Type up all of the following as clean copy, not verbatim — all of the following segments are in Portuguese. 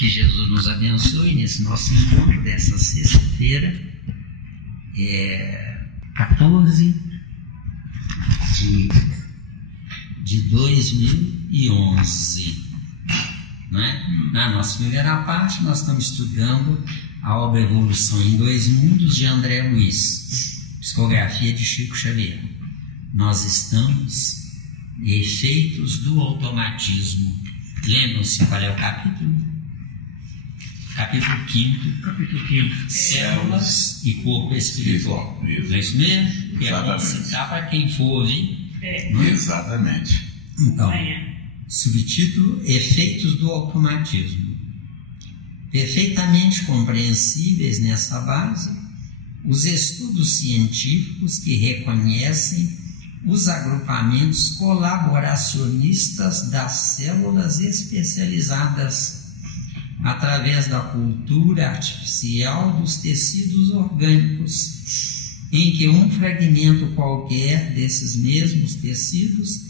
Que Jesus nos abençoe nesse nosso encontro dessa sexta-feira, 14 de 2011. Né? Na nossa primeira parte, nós estamos estudando a obra Evolução em Dois Mundos, de André Luiz, psicografia de Chico Xavier. Nós estamos em Efeitos do Automatismo. Lembram-se qual é o capítulo? Capítulo 5. Células e corpo espiritual. Não é isso mesmo? Que é bom citar para quem for ouvir. Exatamente. Então, subtítulo: Efeitos do Automatismo. Perfeitamente compreensíveis nessa base, os estudos científicos que reconhecem os agrupamentos colaboracionistas das células especializadas através da cultura artificial dos tecidos orgânicos, em que um fragmento qualquer desses mesmos tecidos,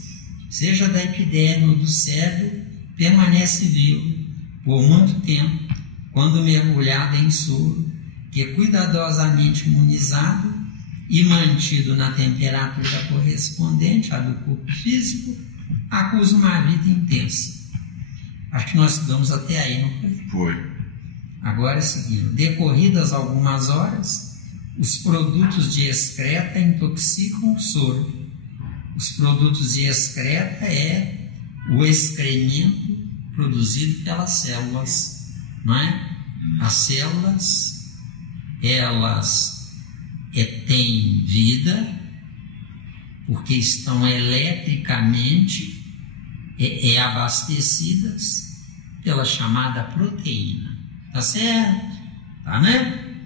seja da epiderme ou do cérebro, permanece vivo por muito tempo, quando mergulhado em soro, que é cuidadosamente imunizado e mantido na temperatura correspondente à do corpo físico, acusa uma vida intensa. Acho que nós estudamos até aí, não foi? Foi. Agora, seguindo. Decorridas algumas horas, os produtos de excreta intoxicam o soro. Os produtos de excreta é o excremento produzido pelas células, não é? As células, elas têm vida, porque estão eletricamente abastecidas pela chamada proteína. Tá certo? Tá, né?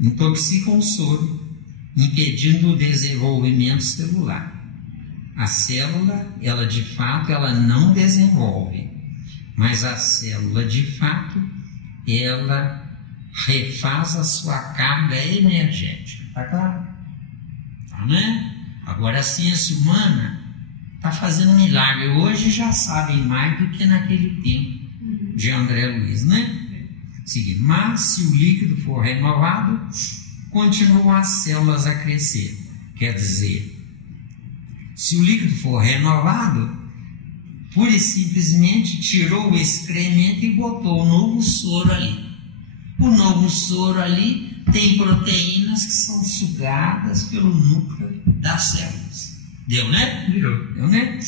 Intoxicam o soro, impedindo o desenvolvimento celular. A célula, ela de fato, ela não desenvolve, mas a célula de fato, ela refaz a sua carga energética. Tá claro? Tá, né? Agora a ciência humana está fazendo um milagre. Hoje já sabem mais do que naquele tempo de André Luiz, né? Seguindo. Mas se o líquido for renovado, continuam as células a crescer. Quer dizer, se o líquido for renovado, pura e simplesmente tirou o excremento e botou o novo soro ali. O novo soro ali tem proteínas que são sugadas pelo núcleo das células. Deu, né? Deu, né?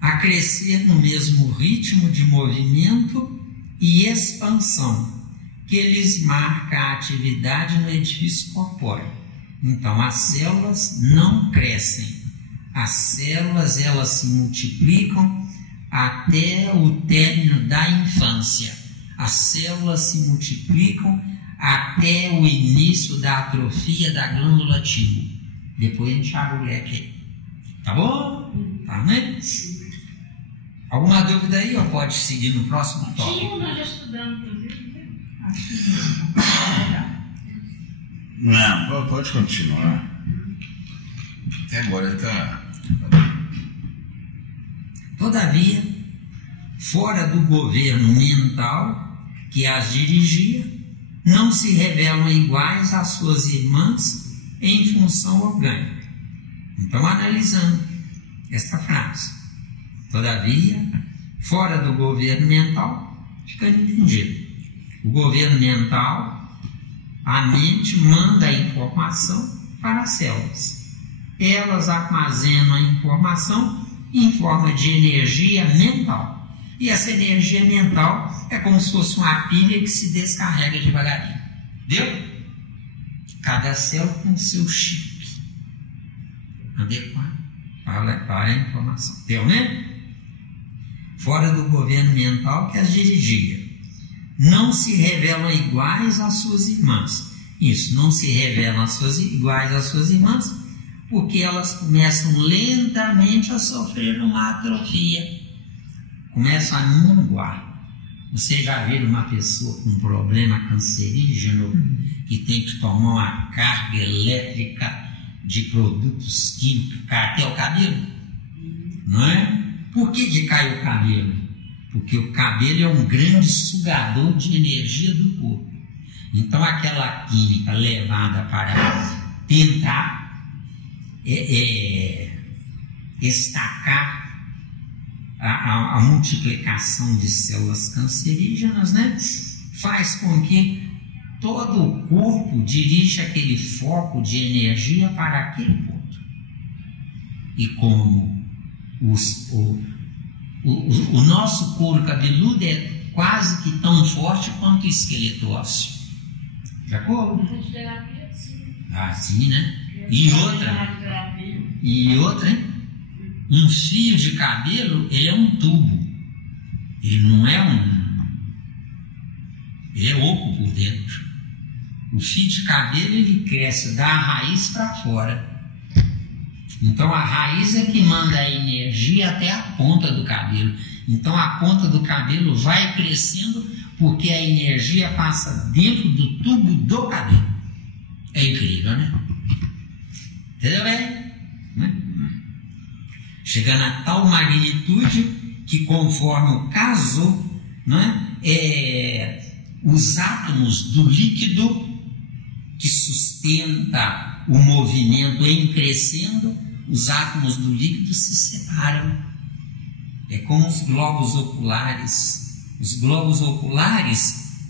A crescer no mesmo ritmo de movimento e expansão que lhes marca a atividade no edifício corpóreo. Então, as células não crescem. As células, elas se multiplicam até o término da infância. As células se multiplicam até o início da atrofia da glândula timo. Depois a gente abre o leque aí. Tá bom? Tá, né? Alguma dúvida aí ou pode seguir no próximo tópico? Nós já estudamos, inclusive. Não, pode continuar. Até agora está. Todavia, fora do governo mental que as dirigia, não se revelam iguais às suas irmãs em função orgânica. Então, analisando esta frase, todavia, fora do governo mental, fica entendido. O governo mental, a mente manda a informação para as células. Elas armazenam a informação em forma de energia mental. E essa energia mental é como se fosse uma pilha que se descarrega devagarinho. Deu? Cada célula tem o seu chip adequado para levar a informação. Deu, né? Fora do governo mental que as dirigia. Não se revelam iguais às suas irmãs. Isso, não se revelam iguais às suas irmãs, porque elas começam lentamente a sofrer uma atrofia. Começam a minguar. Você já viu uma pessoa com um problema cancerígeno que tem que tomar uma carga elétrica de produtos químicos, cai até o cabelo? Não é? Por que cai o cabelo? porque o cabelo é um grande sugador de energia do corpo. Então aquela química levada para tentar estacar a multiplicação de células cancerígenas, né, faz com que todo o corpo dirija aquele foco de energia para aquele ponto. E como o nosso couro cabeludo é quase que tão forte quanto o esqueleto ósseo. De acordo? Ah, sim, né? E outra, hein? Um fio de cabelo, ele é um tubo. Ele não é ele é oco por dentro. O fio de cabelo, ele cresce da raiz para fora. Então a raiz é que manda a energia até a ponta do cabelo. Então a ponta do cabelo vai crescendo porque a energia passa dentro do tubo do cabelo. É incrível, né? Entendeu bem? Né? Chegando a tal magnitude que, conforme o caso, né, os átomos do líquido que sustenta o movimento em crescendo, os átomos do líquido se separam. É como os globos oculares. Os globos oculares,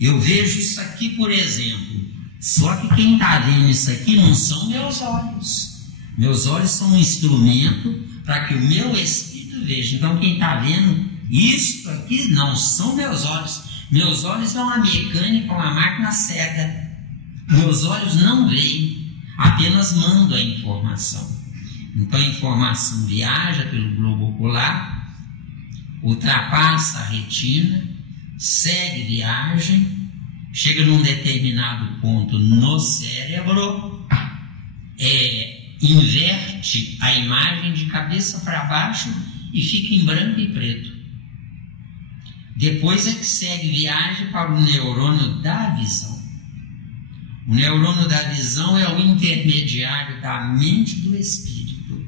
eu vejo isso aqui, por exemplo. Só que quem está vendo isso aqui não são meus olhos. Meus olhos são um instrumento para que o meu espírito veja. Então quem está vendo isso aqui não são meus olhos. Meus olhos é uma mecânica, uma máquina cega. Meus olhos não veem, apenas mandam a informação. Então a informação viaja pelo globo ocular, ultrapassa a retina, segue viagem, chega num determinado ponto no cérebro, inverte a imagem de cabeça para baixo e fica em branco e preto. Depois é que segue viagem para o neurônio da visão. O neurônio da visão é o intermediário da mente do espírito,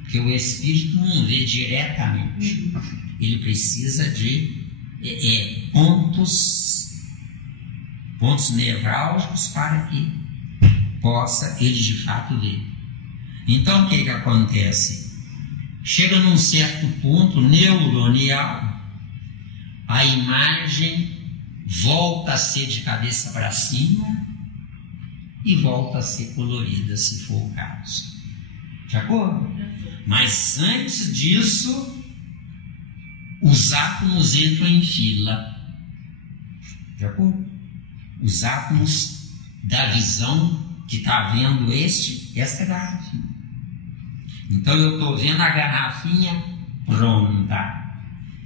porque o espírito não vê diretamente. Ele precisa de pontos nevrálgicos para que possa ele de fato ver. Então o que acontece? Chega num certo ponto neuronial, a imagem volta a ser de cabeça para cima e volta a ser colorida, se for o caso. De acordo? Mas antes disso, os átomos entram em fila. De acordo? Os átomos da visão que está vendo esta garrafinha. Então eu estou vendo a garrafinha pronta.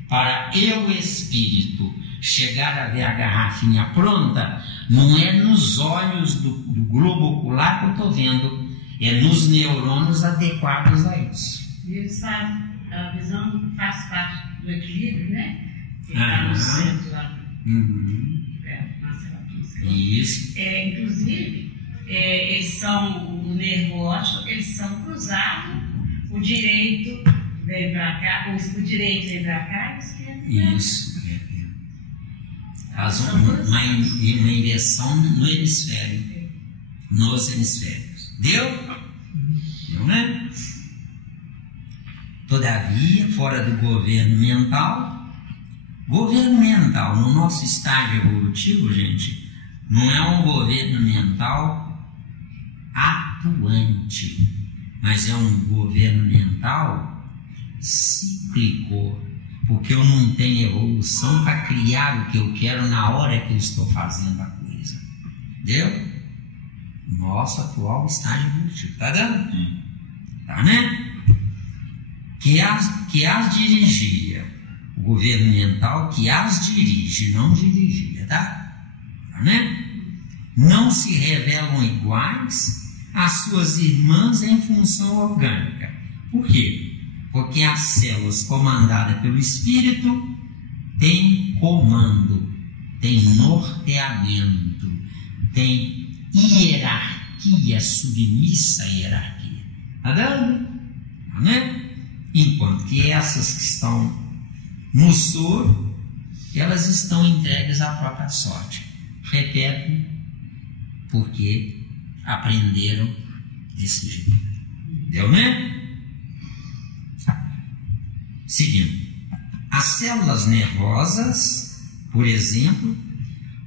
Para eu, espírito, chegar a ver a garrafinha pronta, não é nos olhos do globo ocular que eu estou vendo, é nos neurônios adequados a isso. E ele sabe, a visão faz parte do equilíbrio, né? Que está no centro lá. Isso. Inclusive, eles são, o nervo óptico, eles são cruzados, o direito vem para cá, o direito vem para cá e o esquerdo vem para cá. Isso. Faz uma inversão no hemisfério, nos hemisférios. Deu? Deu, né? Todavia, fora do governo mental no nosso estágio evolutivo, gente, não é um governo mental atuante, mas é um governo mental cíclico, porque eu não tenho evolução para criar o que eu quero na hora que eu estou fazendo a coisa. Entendeu? Nosso atual estágio evolutivo. Tá dando? Tá, né? Que as dirigia. O governo mental que as dirige, não dirigia, tá? Tá, né? Não se revelam iguais às suas irmãs em função orgânica. Por quê? Porque as células comandadas pelo espírito têm comando, têm norteamento, têm hierarquia, submissa à hierarquia. Tá dando? Tá, né? Enquanto que essas que estão No soro, elas estão entregues à própria sorte. Repetem, porque aprenderam desse jeito. Deu, né? Seguindo. As células nervosas, por exemplo,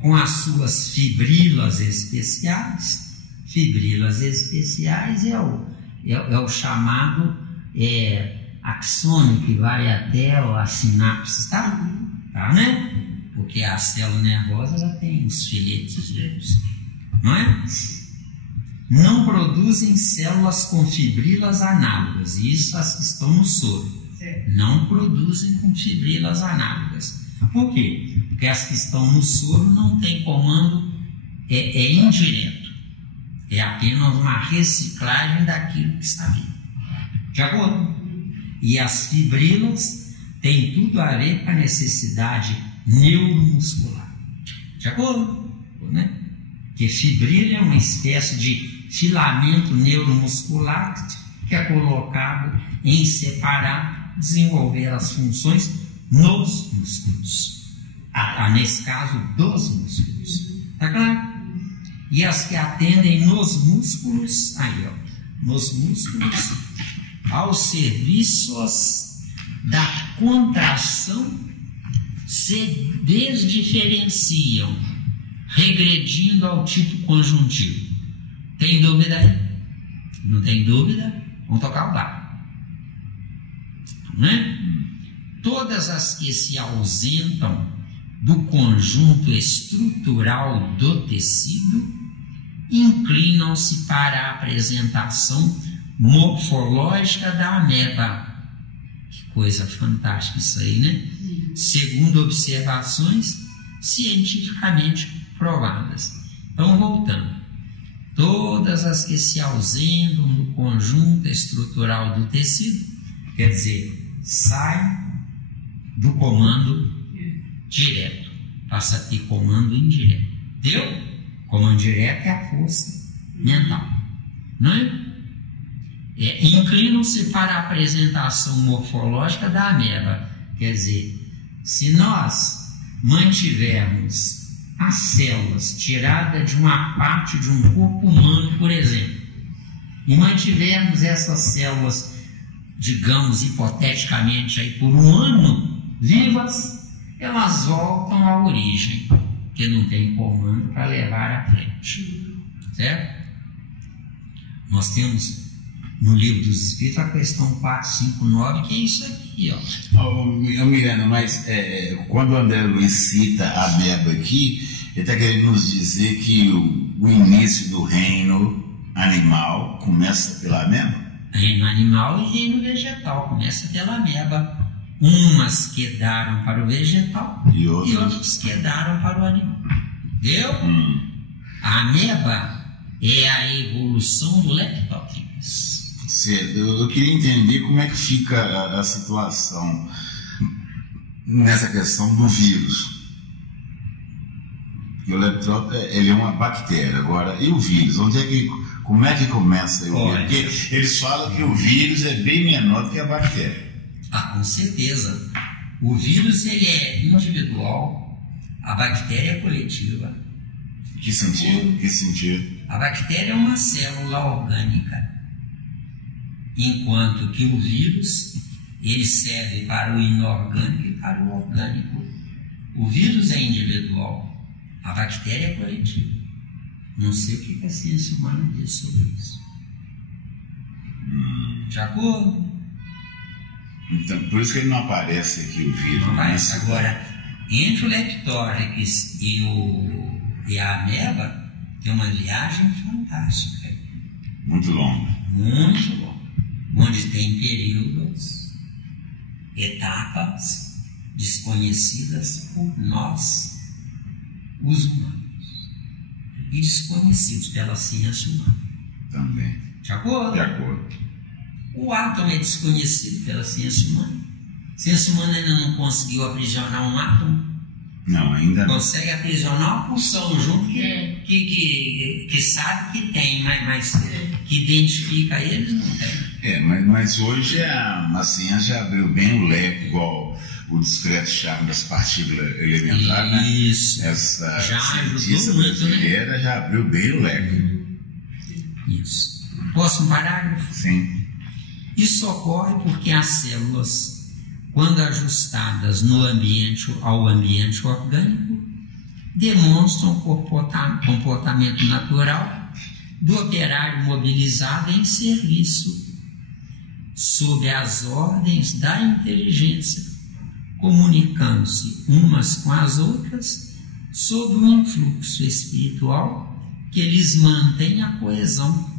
com as suas fibrilas especiais. Fibrilas especiais é o chamado axônio, que vai até a sinapse, tá, né? Porque a célula nervosa já tem os filetes, não é? Não produzem células com fibrilas análogas, isso as que estão no soro. Não produzem com fibrilas análogas. Por quê? Porque as que estão no soro não têm comando, é indireto. É apenas uma reciclagem daquilo que está ali. De acordo? E as fibrilas têm tudo a ver com a necessidade neuromuscular. De acordo? Né? Porque fibrila é uma espécie de filamento neuromuscular que é colocado em separar, desenvolver as funções nos músculos. Nesse caso, dos músculos. Está claro? E as que atendem nos músculos, nos músculos, aos serviços da contração, se desdiferenciam, regredindo ao tipo conjuntivo. Tem dúvida aí? Não tem dúvida? Vamos tocar o barco. Não é? Todas as que se ausentam do conjunto estrutural do tecido inclinam-se para a apresentação morfológica da ameba. Que coisa fantástica isso aí, né? Segundo observações cientificamente provadas. Então, voltando. Todas as que se ausentam do conjunto estrutural do tecido, quer dizer, saem do comando direto, passa a ter comando indireto. Deu? Comando direto é a força mental, não é? Inclinam-se para a apresentação morfológica da ameba. Quer dizer, se nós mantivermos as células tiradas de uma parte de um corpo humano, por exemplo, e mantivermos essas células, digamos hipoteticamente, aí por um ano vivas, elas voltam à origem, que não tem comando para levar à frente. Certo? Nós temos no Livro dos Espíritos a questão 459, que é isso aqui, ó. Miranda, mas quando o André Luiz cita a ameba aqui, ele está querendo nos dizer que o início do reino animal começa pela ameba? Reino animal e reino vegetal começa pela ameba. Umas quedaram para o vegetal e outras quedaram para o animal. Deu? A ameba é a evolução do Leptothrix. Certo. Eu queria entender como é que fica a situação nessa questão do vírus. Porque o Leptothrix, ele é uma bactéria. Agora, e o vírus? Como é que começa o vírus? Porque eles falam que o vírus é bem menor do que a bactéria. Com certeza. O vírus ele é individual, a bactéria é coletiva. Que sentido? A bactéria é uma célula orgânica, enquanto que o vírus ele serve para o inorgânico e para o orgânico. O vírus é individual, a bactéria é coletiva. Não sei o que a ciência humana diz sobre isso. De acordo? Então, por isso que ele não aparece aqui, o vírus. Não aparece. Agora, entre o Leptothrix e a ameba, tem uma viagem fantástica. Muito longa. Muito longa. Onde tem períodos, etapas desconhecidas por nós, os humanos, e desconhecidos pela ciência humana. Também. De acordo? De acordo. O átomo é desconhecido pela ciência humana. A ciência humana ainda não conseguiu aprisionar um átomo. Não, ainda não. Consegue aprisionar uma pulsão junto que sabe que tem, mas que identifica eles não tem. Mas hoje a ciência já abriu bem o leque, igual o discreto charme das partículas elementares, isso, né? Essa já cientista ajudou muito, brasileira, né? Já abriu bem o leque. Isso. Próximo parágrafo. Sim. Isso ocorre porque as células, quando ajustadas ao ambiente orgânico, demonstram comportamento natural do operário mobilizado em serviço, sob as ordens da inteligência, comunicando-se umas com as outras sob um influxo espiritual que lhes mantém a coesão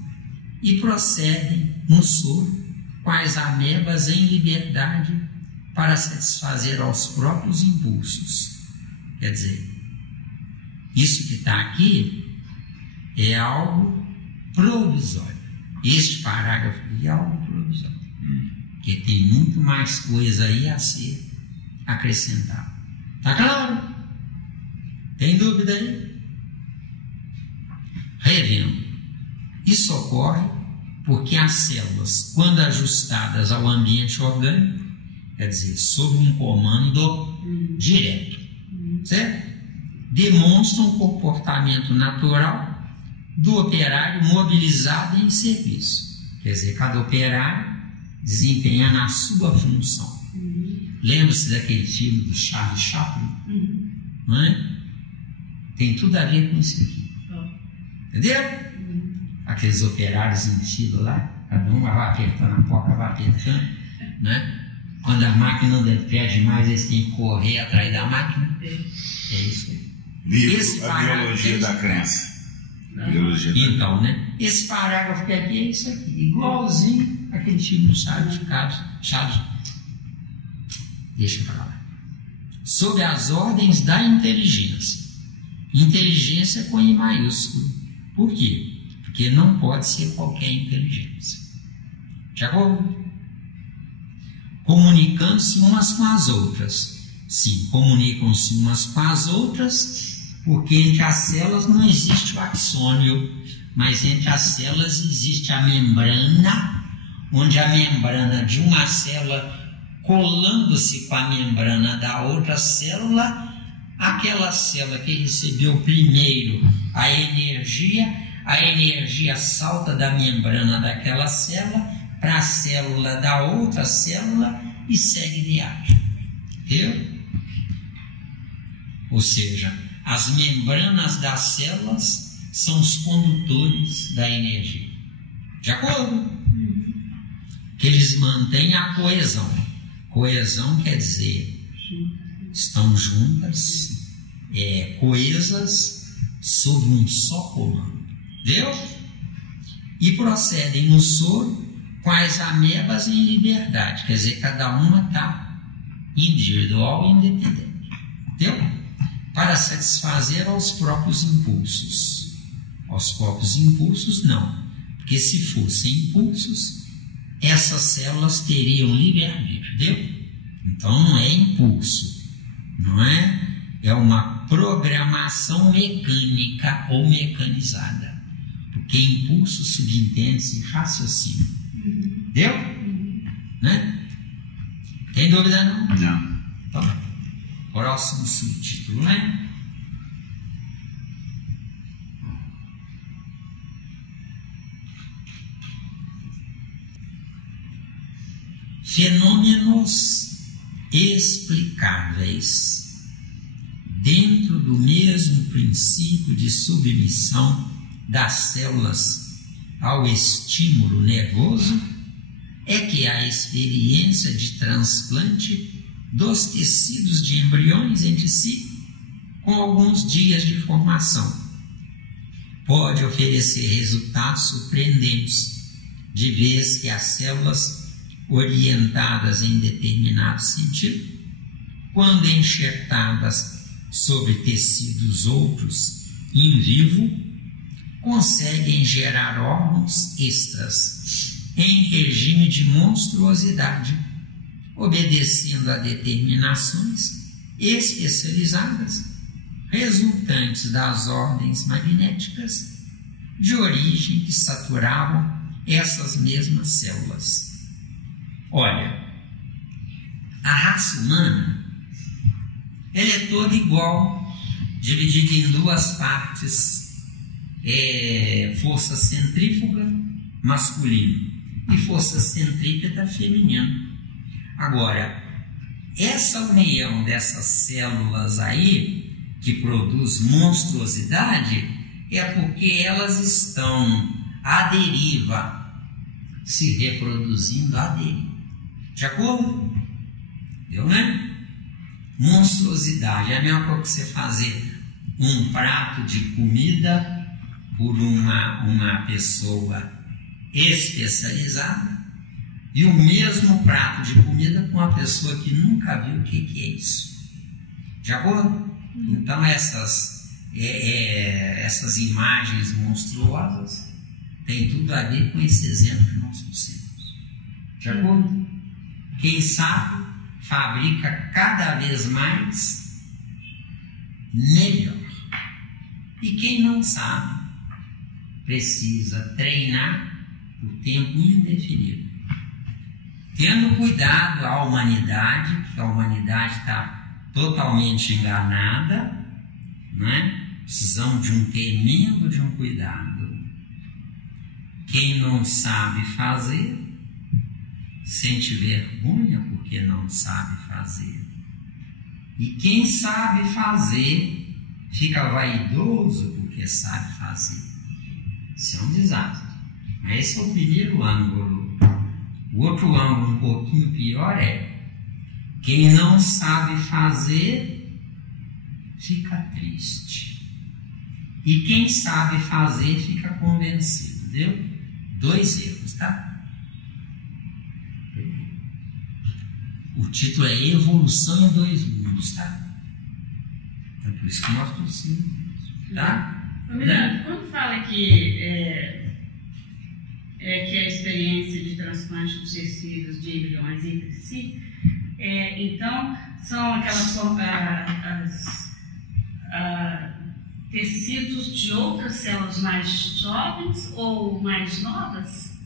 e procedem no soro, quais amebas em liberdade, para satisfazer aos próprios impulsos. Quer dizer, isso que está aqui é algo provisório. Este parágrafo aqui é algo provisório, porque tem muito mais coisa aí a ser acrescentada. Está claro? Tem dúvida aí? Revendo. Isso ocorre porque as células, quando ajustadas ao ambiente orgânico, quer dizer, sob um comando direto, certo? Demonstram comportamento natural do operário mobilizado em serviço. Quer dizer, cada operário desempenhando a sua função. Lembra-se daquele filme do Charles Chaplin? Não é? Tem tudo a ver com isso aqui. Entendeu? Aqueles operários em fila lá, cada um vai apertando a porta, vai apertando, né? Quando a máquina não pede mais, eles têm que correr atrás da máquina. É isso aí. Livro, a biologia da crença. Então, né? Esse parágrafo que aqui é isso aqui, igualzinho aquele filme do Chaves. Deixa para lá. Sob as ordens da inteligência. Inteligência com I maiúsculo. Por quê? Porque não pode ser qualquer inteligência. De acordo? Comunicando-se umas com as outras. Sim, comunicam-se umas com as outras, porque entre as células não existe o axônio, mas entre as células existe a membrana, onde a membrana de uma célula, colando-se com a membrana da outra célula, aquela célula que recebeu primeiro a energia salta da membrana daquela célula para a célula da outra célula e segue viagem. Entendeu? Ou seja, as membranas das células são os condutores da energia. De acordo? Que eles mantêm a coesão. Coesão quer dizer, estão juntas, coesas, sob um só comando. Entendeu? E procedem no soro quais amebas em liberdade. Quer dizer, cada uma está individual e independente. Entendeu? Para satisfazer aos próprios impulsos. Aos próprios impulsos, não. Porque se fossem impulsos, essas células teriam livre-arbítrio. Entendeu? Então não é impulso. Não é? É uma programação mecânica ou mecanizada. Porque impulso subentende-se raciocínio. Entendeu? Né? Tem dúvida não? Não. Então, próximo subtítulo, né? Fenômenos explicáveis dentro do mesmo princípio de submissão das células ao estímulo nervoso é que a experiência de transplante dos tecidos de embriões entre si, com alguns dias de formação, pode oferecer resultados surpreendentes, de vez que as células orientadas em determinado sentido, quando enxertadas sobre tecidos outros in vivo, conseguem gerar órgãos extras em regime de monstruosidade, obedecendo a determinações especializadas resultantes das ordens magnéticas de origem que saturavam essas mesmas células. Olha, a raça humana ele é todo igual, dividido em duas partes, força centrífuga masculino e força centrípeta feminina. Agora, essa união dessas células aí, que produz monstruosidade, é porque elas estão à deriva, se reproduzindo à deriva. De acordo? Deu, né? Monstruosidade é a mesma coisa que você fazer um prato de comida por uma pessoa especializada e o mesmo prato de comida com uma pessoa que nunca viu o que é isso. De acordo? Então essas imagens monstruosas têm tudo a ver com esse exemplo que nós trouxemos. De acordo? Quem sabe fabrica cada vez mais melhor. E quem não sabe precisa treinar por tempo indefinido. Tendo cuidado à humanidade, porque a humanidade está totalmente enganada, né? Precisamos de um tremendo de um cuidado. Quem não sabe fazer, sente vergonha porque não sabe fazer. E quem sabe fazer, fica vaidoso porque sabe fazer. Isso é um desastre. Mas esse é o primeiro ângulo. O outro ângulo, um pouquinho pior, é quem não sabe fazer, fica triste. E quem sabe fazer, fica convencido. Entendeu? 2 erros, tá? O título é Evolução em 2 Mundos, tá? É por isso que nós trouxemos, tá? Quando fala que a experiência de transplante dos tecidos de embriões entre si, então são aquelas tecidos de outras células mais jovens ou mais novas?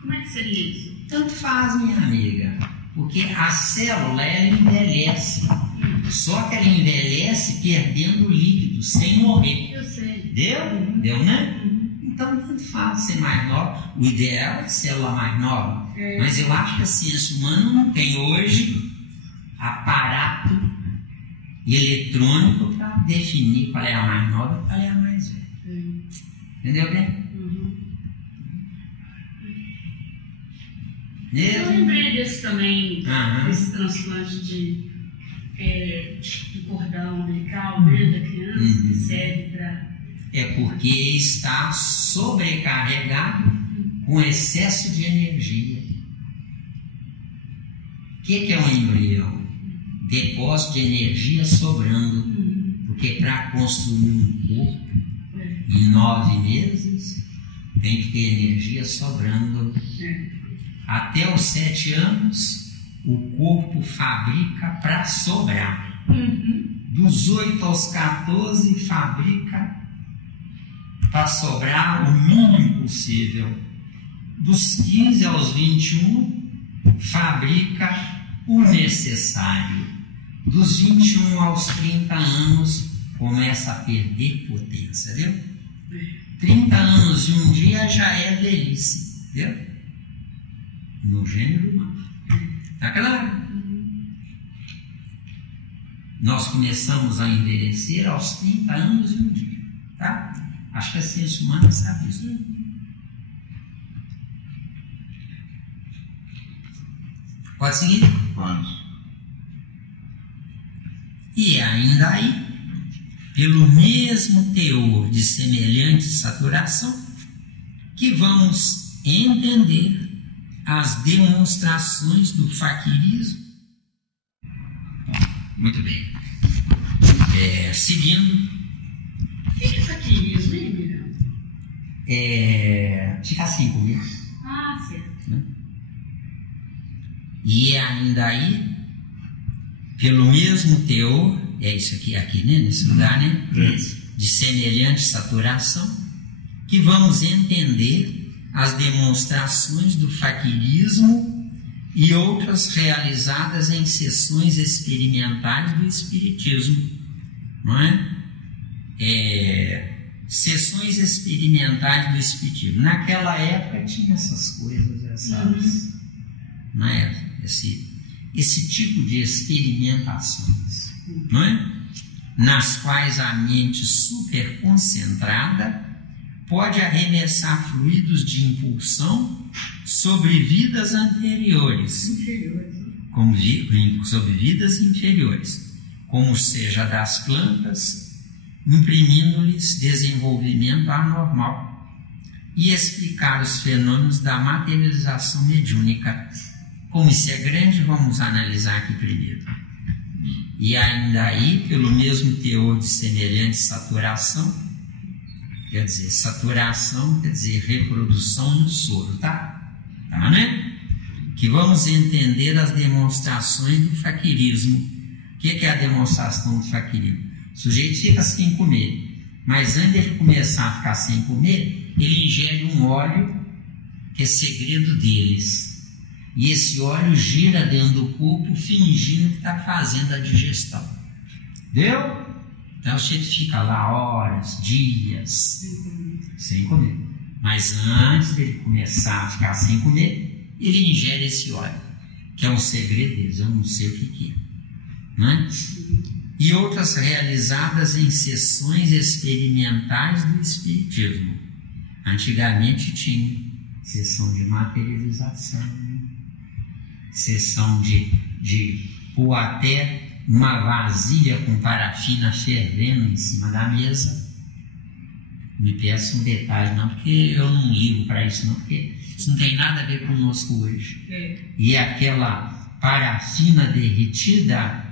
Como é que seria isso? Tanto faz, minha amiga, porque a célula ela envelhece, só que ela envelhece perdendo líquido, sem morrer. Eu sei. Deu, né? Então, tanto faz ser mais nova. O ideal é célula mais nova. Mas eu acho que a ciência humana não tem hoje aparato eletrônico para definir qual é a mais nova e qual é a mais velha. Entendeu bem? Eu lembrei desse também, desse transplante de cordão umbilical da criança, que serve para... É porque está sobrecarregado com excesso de energia. O que é um embrião? Depósito de energia sobrando. Porque para construir um corpo em 9 meses, tem que ter energia sobrando. Até os 7 anos, o corpo fabrica para sobrar. Dos 8 aos 14, fabrica para sobrar o mínimo possível. Dos 15 aos 21, fabrica o necessário. Dos 21 aos 30 anos, começa a perder potência, viu? 30 anos e um dia já é velhice, viu? No gênero humano. Está claro? Nós começamos a envelhecer aos 30 anos e um dia, tá? Acho que a ciência humana sabe isso. Pode seguir? Pode. E ainda aí, pelo mesmo teor de semelhante saturação, que vamos entender as demonstrações do faquirismo. Muito bem. Seguindo. O que é faquirismo, hein, Miranda? Ficar assim comigo. Certo. E ainda aí, pelo mesmo teor, é isso aqui, né? Nesse lugar, né? De semelhante saturação, que vamos entender as demonstrações do faquirismo e outras realizadas em sessões experimentais do Espiritismo, não é? Sessões experimentais do Espiritismo. Naquela época tinha essas coisas, não é? Esse tipo de experimentações, não é? Nas quais a mente superconcentrada pode arremessar fluidos de impulsão sobre vidas anteriores, sobre vidas inferiores, como seja das plantas, imprimindo-lhes desenvolvimento anormal, e explicar os fenômenos da materialização mediúnica. Como isso é grande, vamos analisar aqui primeiro. E ainda aí, pelo mesmo teor de semelhante saturação, quer dizer reprodução no soro, tá, né? Que vamos entender as demonstrações do faquirismo. O que é a demonstração do faquirismo? O sujeito fica sem comer, mas antes de ele começar a ficar sem comer, ele ingere um óleo que é segredo deles. E esse óleo gira dentro do corpo, fingindo que está fazendo a digestão. Deu? Então o sujeito fica lá horas, dias, sem comer. Mas antes de ele começar a ficar sem comer, ele ingere esse óleo, que é um segredo deles, eu não sei o que é. Não é? E outras realizadas em sessões experimentais do Espiritismo. Antigamente tinha sessão de materialização, sessão de pôr até uma vasilha com parafina fervendo em cima da mesa. Me peça um detalhe, não, porque eu não ligo para isso, não, porque isso não tem nada a ver conosco hoje. E aquela parafina derretida,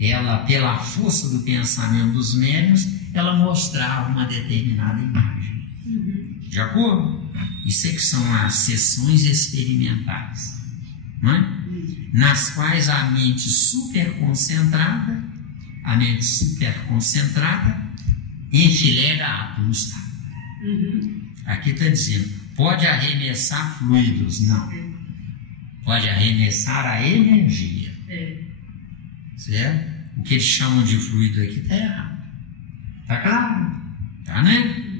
ela, pela força do pensamento dos médiuns, ela mostrava uma determinada imagem. De acordo? Isso é que são as sessões experimentais, não é? Nas quais a mente superconcentrada enfileira átomos. Tá? Aqui está dizendo, pode arremessar fluidos, não. Pode arremessar a energia. Certo? O que eles chamam de fluido aqui está errado. Está claro? Tá, né?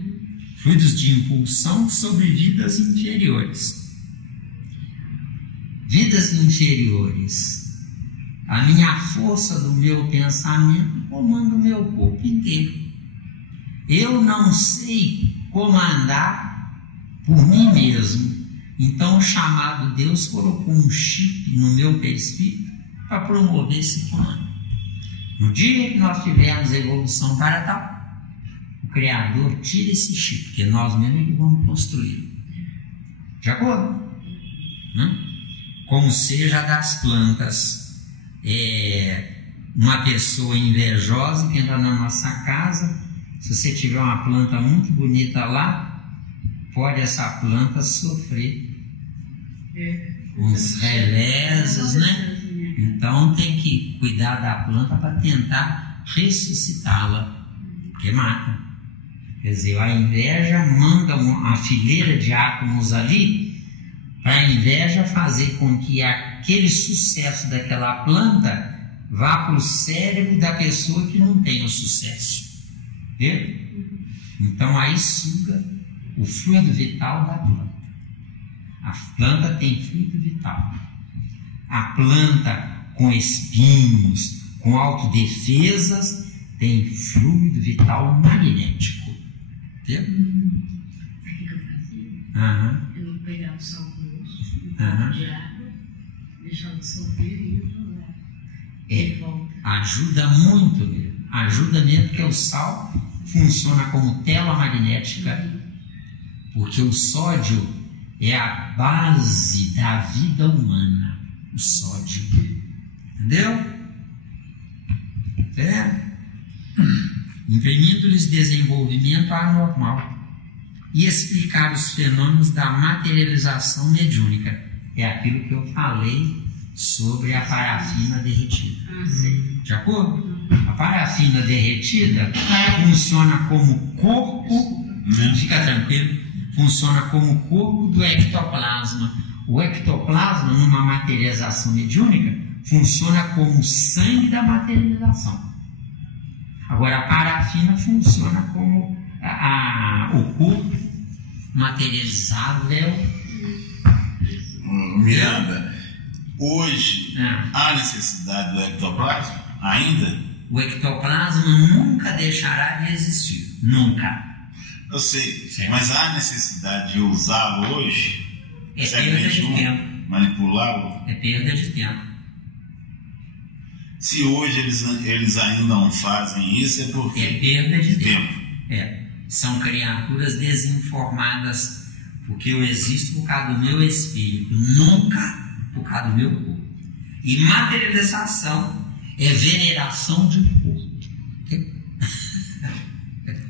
Fluidos de impulsão sobre vidas inferiores. Vidas inferiores. A minha força do meu pensamento comanda o meu corpo inteiro. Eu não sei comandar por mim mesmo. Então o chamado Deus colocou um chip no meu perispírito para promover esse comando. No dia que nós tivermos evolução para tal, o Criador tira esse chip, porque nós mesmos que vamos construir. De acordo? Como seja das plantas. Uma pessoa invejosa que entra na nossa casa, se você tiver uma planta muito bonita lá, pode essa planta sofrer uns reveses, né? Então tem que cuidar da planta para tentar ressuscitá-la, porque mata. Quer dizer, a inveja manda uma fileira de átomos ali para a inveja fazer com que aquele sucesso daquela planta vá para o cérebro da pessoa que não tem o sucesso. Entendeu? Então aí suga o fluido vital da planta. A planta tem fluido vital. A planta com espinhos, com autodefesas, tem fluido vital magnético. Entendeu? Sabe o que eu fazia? Eu vou pegar o sal grosso, um pouco de água, deixar dissolver e ir para lá. Ajuda muito mesmo. Ajuda mesmo porque o sal funciona como tela magnética, porque o sódio é a base da vida humana. O sódio. Entendeu? Imprimindo-lhes desenvolvimento anormal e explicar os fenômenos da materialização mediúnica. É aquilo que eu falei sobre a parafina derretida. De acordo? A parafina derretida funciona como corpo, fica tranquilo, funciona como corpo do ectoplasma, O ectoplasma, numa materialização mediúnica, funciona como o sangue da materialização. Agora, a parafina funciona como o corpo materializável. Miranda, hoje há necessidade do ectoplasma ainda? O ectoplasma nunca deixará de existir. Nunca. Eu sei, certo. Mas há necessidade de usá-lo hoje? É perda de tempo. Manipulá-lo? É perda de tempo. Se hoje eles ainda não fazem isso, é porque... É perda de tempo. São criaturas desinformadas, porque eu existo por causa do meu espírito, nunca por causa do meu corpo. E materialização é veneração de corpo.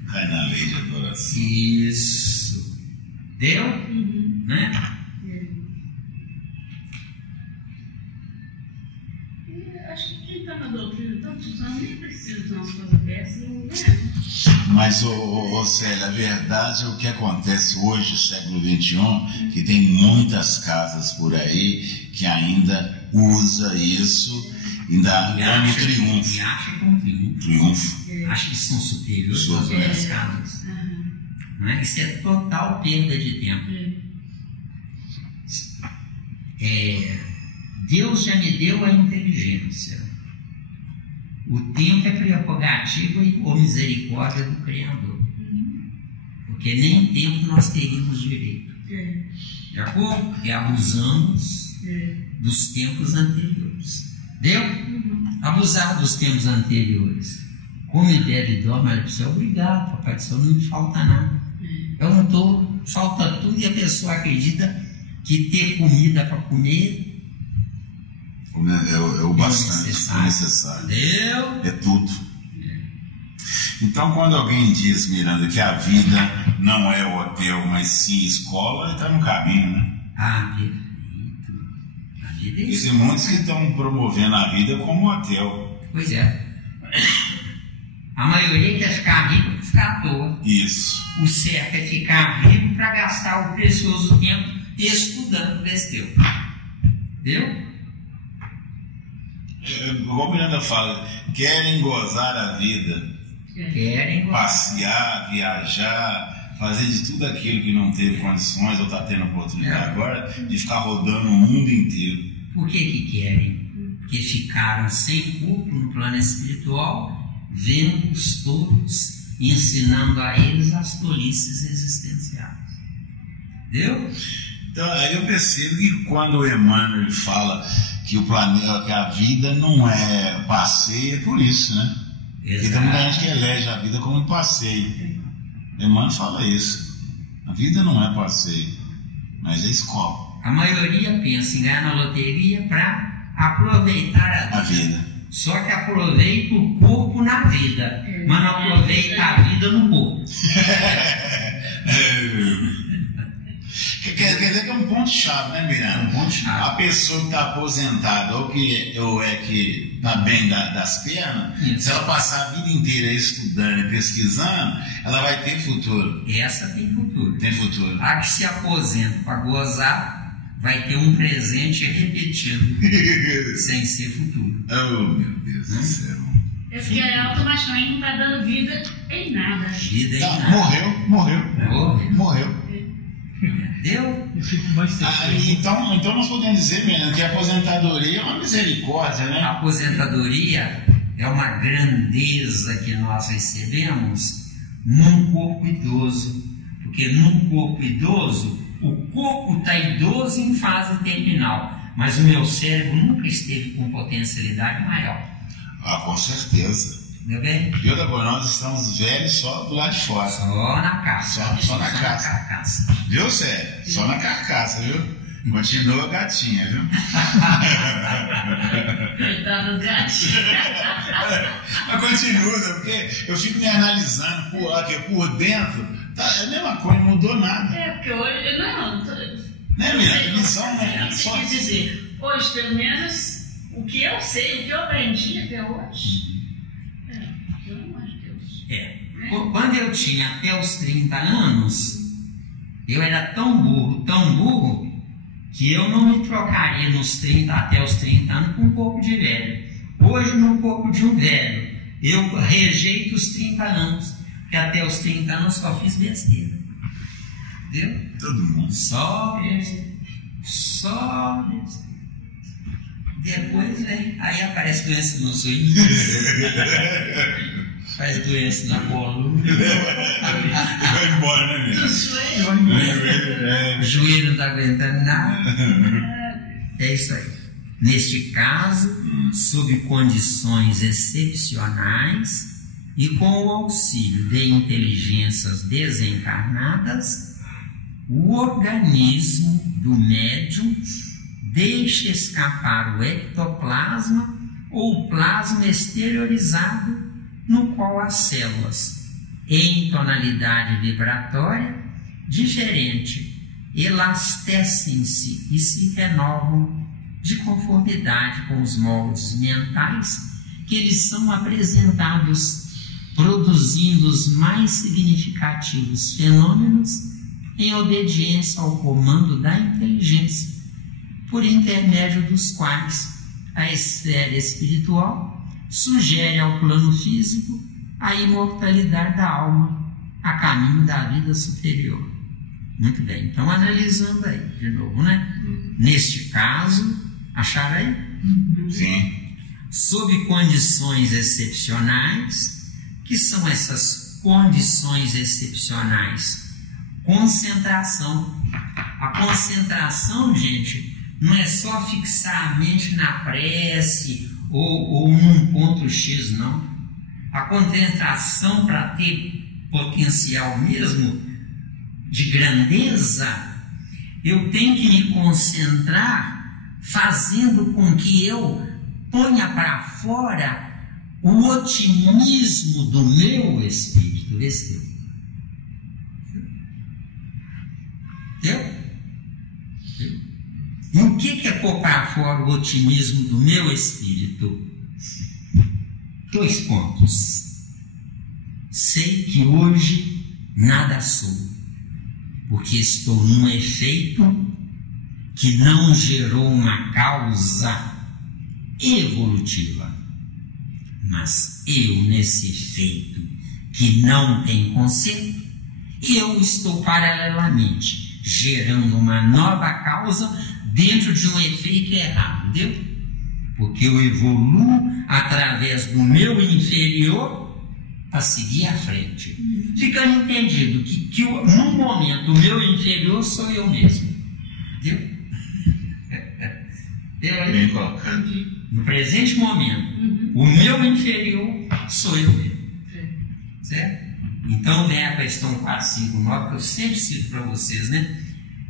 Cai na lei de adoração. Isso. Deu? Né? Acho que quem está na doutrina tantos anos nem precisa de umas coisas dessas, não é? Mas, Célia, a verdade é o que acontece hoje, século XXI, que tem muitas casas por aí que ainda usa isso, ainda é um triunfo. E acha que é um triunfo. Acha que são superiores às outras casas. Não é? Isso é total perda de tempo. Deus já me deu a inteligência. O tempo é prerrogativa ou misericórdia do Criador. Porque nem tempo nós teríamos direito. De acordo? Porque abusamos dos tempos anteriores. Deu? Abusar dos tempos anteriores. Como ideia de dó, mas você é obrigado, papai do céu, não me falta nada. Eu não estou, falta tudo, e a pessoa acredita que ter comida para comer é o bastante, é necessário. Deu? É tudo. Então, quando alguém diz, Miranda, que a vida não é hotel, mas sim escola, ele está no caminho, né? Perfeito. A vida é isso. Tem muitos que estão promovendo a vida como hotel. Pois é. A maioria quer ficar rico para ficar à toa. Isso. O certo é ficar rico para gastar o precioso tempo estudando besteira. Deu? Igual a Miranda fala, querem gozar a vida, querem passear, viajar, fazer de tudo aquilo que não teve condições ou está tendo oportunidade agora, de ficar rodando o mundo inteiro. Por que querem? Porque ficaram sem corpo no plano espiritual, vendo os tolos, ensinando a eles as tolices existenciais. Deu? Então, aí eu percebo que quando o Emmanuel fala que o planeta, que a vida não é passeio, é por isso, né? Porque tem muita gente que elege a vida como um passeio. O Emmanuel fala isso. A vida não é passeio, mas é escola. A maioria pensa em ganhar na loteria para aproveitar a vida. Só que aproveita o corpo na vida, mas não aproveita a vida no corpo. Quer dizer que é um ponto-chave, né, Miranda? Um ponto-chave. A pessoa que está aposentada ou que está bem das pernas, se ela passar a vida inteira estudando e pesquisando, ela vai ter futuro. Essa tem futuro. Tem futuro. A que se aposenta para gozar vai ter um presente repetido, sem ser futuro. Oh, meu Deus do céu. É porque automaticamente não está dando vida em nada. Vida em nada. Morreu. Deu? Então nós podemos dizer, Miranda, que a aposentadoria é uma misericórdia, né? A aposentadoria é uma grandeza que nós recebemos num corpo idoso. Porque num corpo idoso, o corpo está idoso em fase terminal, mas o meu cérebro nunca esteve com potencialidade maior. Com certeza. Meu bem? E outra coisa, nós estamos velhos só do lado de fora. Só na caça. Só na carcaça. Viu, Cé? Só na carcaça, viu? Continua gatinha, viu? Coitado dos gatinhos. Mas continua, porque eu fico me analisando por dentro. Tá, é a mesma coisa, não mudou nada. Porque hoje. Não. Né, minha visão, né? Só quer dizer, hoje, pelo menos, o que eu sei, o que eu aprendi até hoje. Pelo amor de Deus. Quando eu tinha até os 30 anos, eu era tão burro, que eu não me trocaria até os 30 anos com um corpo de velho. Hoje, no corpo de um velho, eu rejeito os 30 anos, porque até os 30 anos eu só fiz besteira. Entendeu? Todo mundo. Só besteira. Depois, né? Aí aparece doença nos rins, faz doença na coluna. Vai embora, né, mesmo? O joelho não está aguentando nada. É isso aí. Neste caso, sob condições excepcionais e com o auxílio de inteligências desencarnadas, o organismo do médium deixa escapar o ectoplasma ou plasma exteriorizado, no qual as células, em tonalidade vibratória diferente, elastecem-se e se renovam de conformidade com os moldes mentais que lhes são apresentados, produzindo os mais significativos fenômenos em obediência ao comando da inteligência, por intermédio dos quais a esfera espiritual sugere ao plano físico a imortalidade da alma a caminho da vida superior. Muito bem, então analisando aí de novo, né? Neste caso, acharam aí? Sim. Sob condições excepcionais, que são essas condições excepcionais? Concentração. A concentração, gente, não é só fixar a mente na prece ou num ponto X, não. A concentração, para ter potencial mesmo de grandeza, eu tenho que me concentrar fazendo com que eu ponha para fora o otimismo do meu espírito. Vê se deu. Deu? E o que é pôr para fora o otimismo do meu espírito? 2 pontos. Sei que hoje nada sou, porque estou num efeito que não gerou uma causa evolutiva. Mas eu, nesse efeito que não tem conserto, eu estou paralelamente gerando uma nova causa dentro de um efeito errado, entendeu? Porque eu evoluo através do meu inferior para seguir à frente. Ficando entendido que no momento o meu inferior sou eu mesmo. Entendeu? Bem colocado. No presente momento, o meu inferior sou eu mesmo. Certo? Então, vem a questão 459, que eu sempre cito para vocês, né?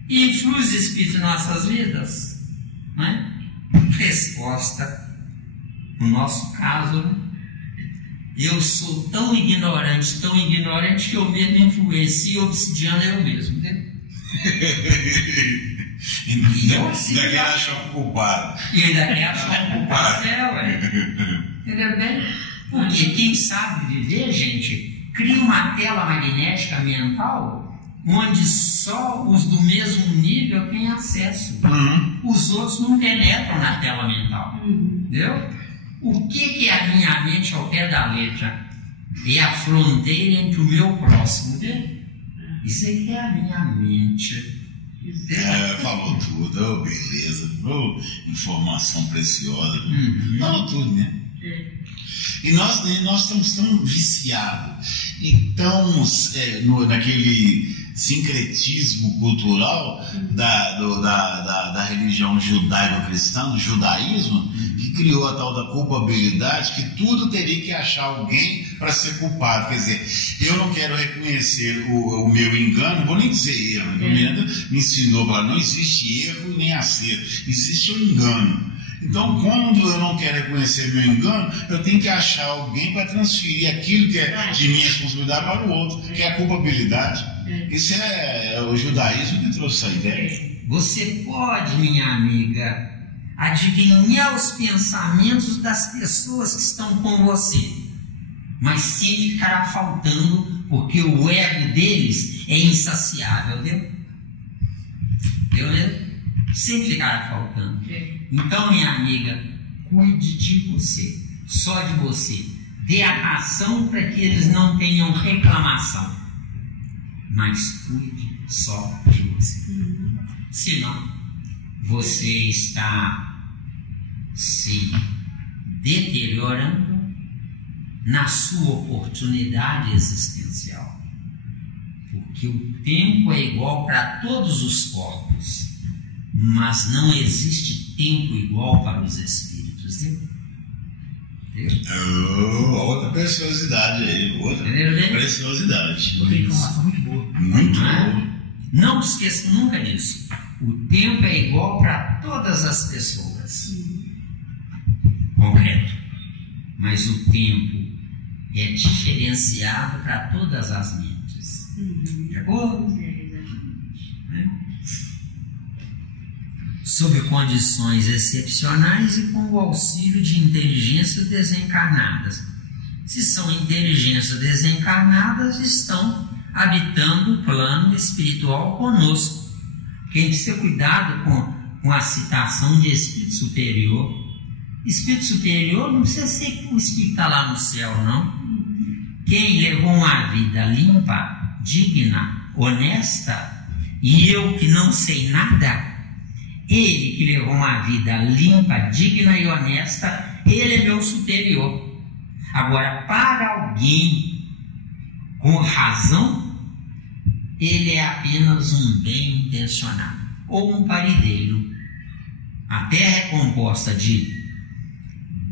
E influi os espíritos em nossas vidas? Né? Resposta, no nosso caso, né? Eu sou tão ignorante, que eu mesmo influencio obsidiando eu mesmo, né? E eu assim, ainda quer achar um culpado. E ainda quer achar um culpado. Entendeu bem? Porque quem sabe viver, gente, cria uma tela magnética mental onde só os do mesmo nível têm acesso. Os outros não penetram na tela mental. Entendeu? O que é a minha mente ao pé da letra? É a fronteira entre o meu próximo. Entendeu? Isso aí que é a minha mente. Falou tudo, oh, beleza, oh, informação preciosa. Falou tudo, né? E nós estamos tão viciados e tão naquele sincretismo cultural da religião judaico-cristã, do judaísmo, que criou a tal da culpabilidade, que tudo teria que achar alguém para ser culpado. Quer dizer, eu não quero reconhecer o meu engano, não vou nem dizer erro, me ensinou para não existe erro nem acerto, existe o engano. Então, quando eu não quero reconhecer meu engano, eu tenho que achar alguém para transferir aquilo que é de minha responsabilidade para o outro, que é a culpabilidade. Isso é o judaísmo que trouxe essa ideia. Você pode, minha amiga, adivinhar os pensamentos das pessoas que estão com você, mas sempre ficará faltando, porque o ego deles é insaciável, entendeu? sempre ficará faltando. Então, minha amiga, cuide de você, só de você. Dê atenção para que eles não tenham reclamação, mas cuide só de você. Senão, você está se deteriorando na sua oportunidade existencial. Porque o tempo é igual para todos os corpos, mas não existe tempo igual para os espíritos. Outra preciosidade aí, outra preciosidade. Outra informação muito boa. Muito boa. Não esqueça nunca disso. O tempo é igual para todas as pessoas. Concreto. Mas o tempo é diferenciado para todas as mentes. De acordo? Sob condições excepcionais e com o auxílio de inteligências desencarnadas. Se são inteligências desencarnadas, estão habitando o plano espiritual conosco. Quem precisa ter cuidado com a citação de espírito superior. Espírito superior não precisa ser o espírito que está lá no céu, não. Quem levou uma vida limpa, digna, honesta, e eu que não sei nada, ele que levou uma vida limpa, digna e honesta, ele é meu superior. Agora, para alguém com razão, ele é apenas um bem intencionado ou um parideiro. A Terra é composta de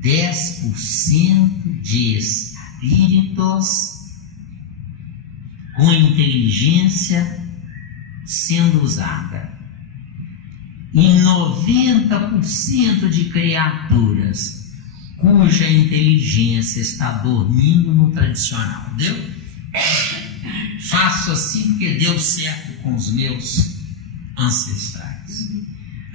10% de espíritos com inteligência sendo usada e 90% de criaturas cuja inteligência está dormindo no tradicional. Deu? Faço assim porque deu certo com os meus ancestrais.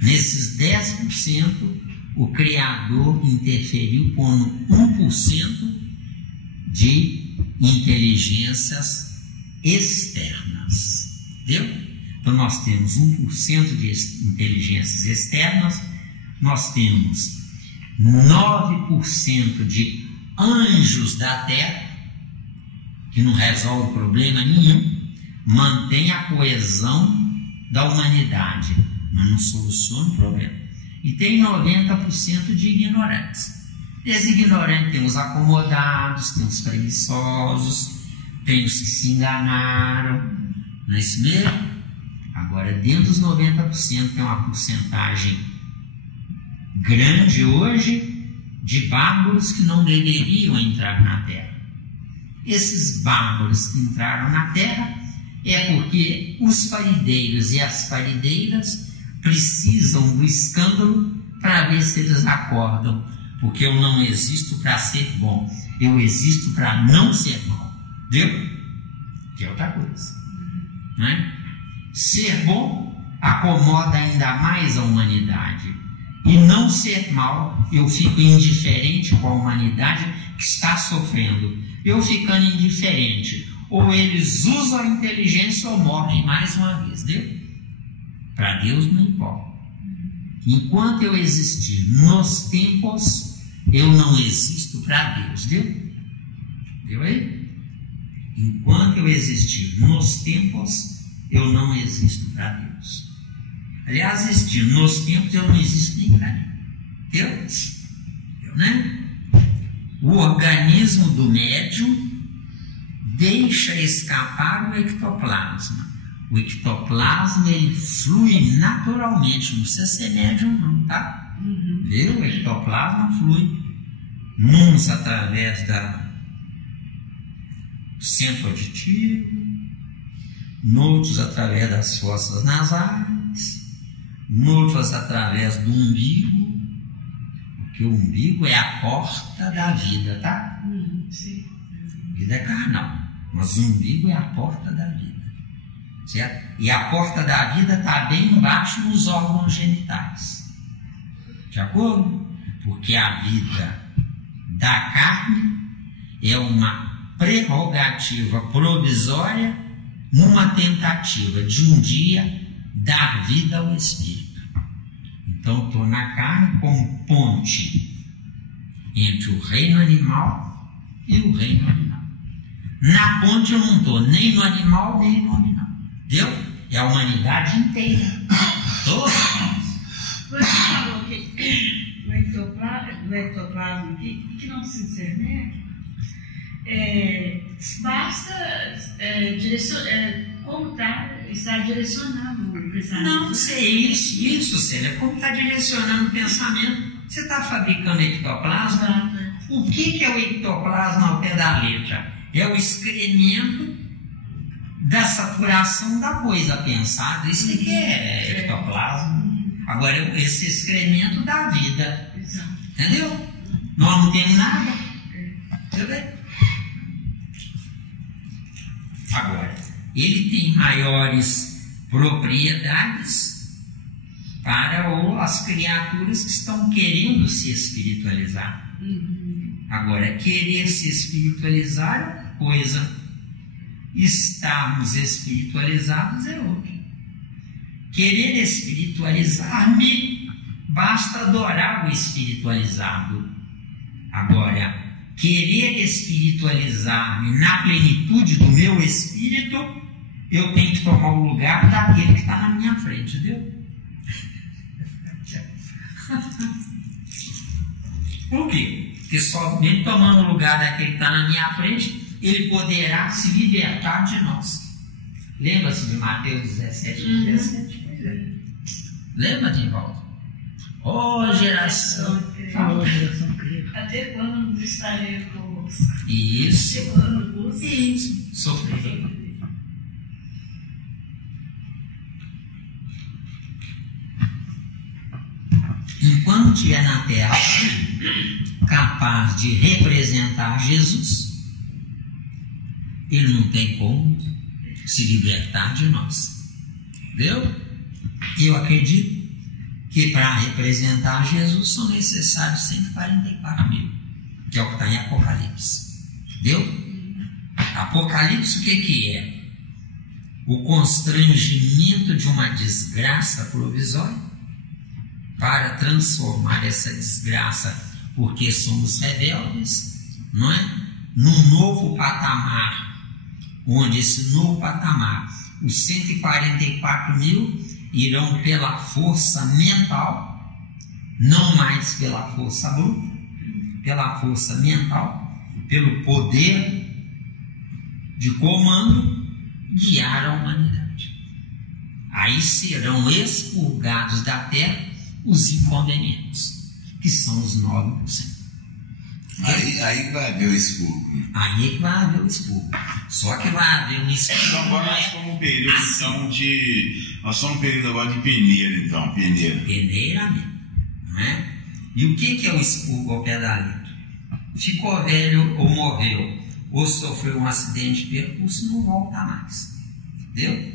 Nesses 10%, o Criador interferiu com 1% de inteligências externas. Deu? Então nós temos 1% de inteligências externas, nós temos 9% de anjos da Terra, que não resolve problema nenhum, mantém a coesão da humanidade, mas não soluciona o problema. E tem 90% de ignorantes. Esses ignorantes tem os acomodados, tem os preguiçosos, tem os que se enganaram, não é isso mesmo? Agora, dentro dos 90% tem uma porcentagem grande hoje de bárbaros que não deveriam entrar na Terra. Esses bárbaros que entraram na Terra é porque os parideiros e as parideiras precisam do escândalo para ver se eles acordam, porque eu não existo para ser bom, eu existo para não ser mal. Viu? Que é outra coisa, não é? Ser bom acomoda ainda mais a humanidade, e não ser mal, eu fico indiferente com a humanidade que está sofrendo. Eu ficando indiferente, ou eles usam a inteligência ou morrem mais uma vez. Deu? Para Deus não importa. Enquanto eu existir nos tempos, eu não existo para Deus. Deu? Deu aí? Enquanto eu existir nos tempos, eu não existo para Deus. Aliás, existir nos tempos, eu não existo nem para mim. Deu? Deu, né? O organismo do médium deixa escapar o ectoplasma. O ectoplasma, ele flui naturalmente, não precisa ser médium não, tá? Viu? O ectoplasma flui, uns através do centro auditivo, noutros através das fossas nasais, noutros através do umbigo, porque o umbigo é a porta da vida, tá? Sim. A vida é carnal, mas o umbigo é a porta da vida, certo? E a porta da vida está bem embaixo nos órgãos genitais, de acordo? Porque a vida da carne é uma prerrogativa provisória numa tentativa de um dia dar vida ao espírito. Então eu estou na carne como ponte entre o reino animal e o reino animal. Na ponte eu não estou nem no animal nem no animal. Entendeu? É a humanidade inteira. Todos. Você falou que o ectoplasma que não se discerne, basta estar direcionando o pensamento. Não sei isso, Célia. Como está direcionando o pensamento? Você está fabricando ectoplasma? O que é o ectoplasma ao pé da letra? É o excremento da saturação da coisa pensada. Isso aqui é ectoplasma. Agora, esse excremento da vida. Entendeu? Nós não temos nada. Entendeu? Agora, ele tem maiores propriedades para as criaturas que estão querendo se espiritualizar. Agora, querer se espiritualizar é uma coisa, estarmos espiritualizados é outra. Querer espiritualizar-me, basta adorar o espiritualizado. Agora, querer espiritualizar-me na plenitude do meu espírito, eu tenho que tomar o lugar daquele que está na minha frente, entendeu? Por quê? Porque somente tomando o lugar daquele que está na minha frente, ele poderá se libertar de nós. Lembra-se de Mateus 17:17? Lembra, de volta? Ó geração. Até quando estarei convosco? Isso. Até quando vos Sofrerei. Enquanto estiver na terra capaz de representar Jesus, ele não tem como se libertar de nós. Entendeu? Eu acredito que para representar Jesus são necessários 144 mil, que é o que está em Apocalipse. Entendeu? Apocalipse o que é? O constrangimento de uma desgraça provisória para transformar essa desgraça, porque somos rebeldes, não é? Num novo patamar, onde esse novo patamar, os 144 mil irão pela força mental, não mais pela força bruta, pela força mental, pelo poder de comando, guiar a humanidade. Aí serão expurgados da terra os inconvenientes, que são os 9%. Aí vai haver o expurgo. Aí é que vai haver o expurgo. Só que vai haver um expurgo. Então agora nós estamos num período nós estamos num período agora de peneira, então. Peneira mesmo, não é? E o que é o expurgo ao pé da letra? Ficou velho ou morreu, ou sofreu um acidente de percurso, não volta mais. Entendeu?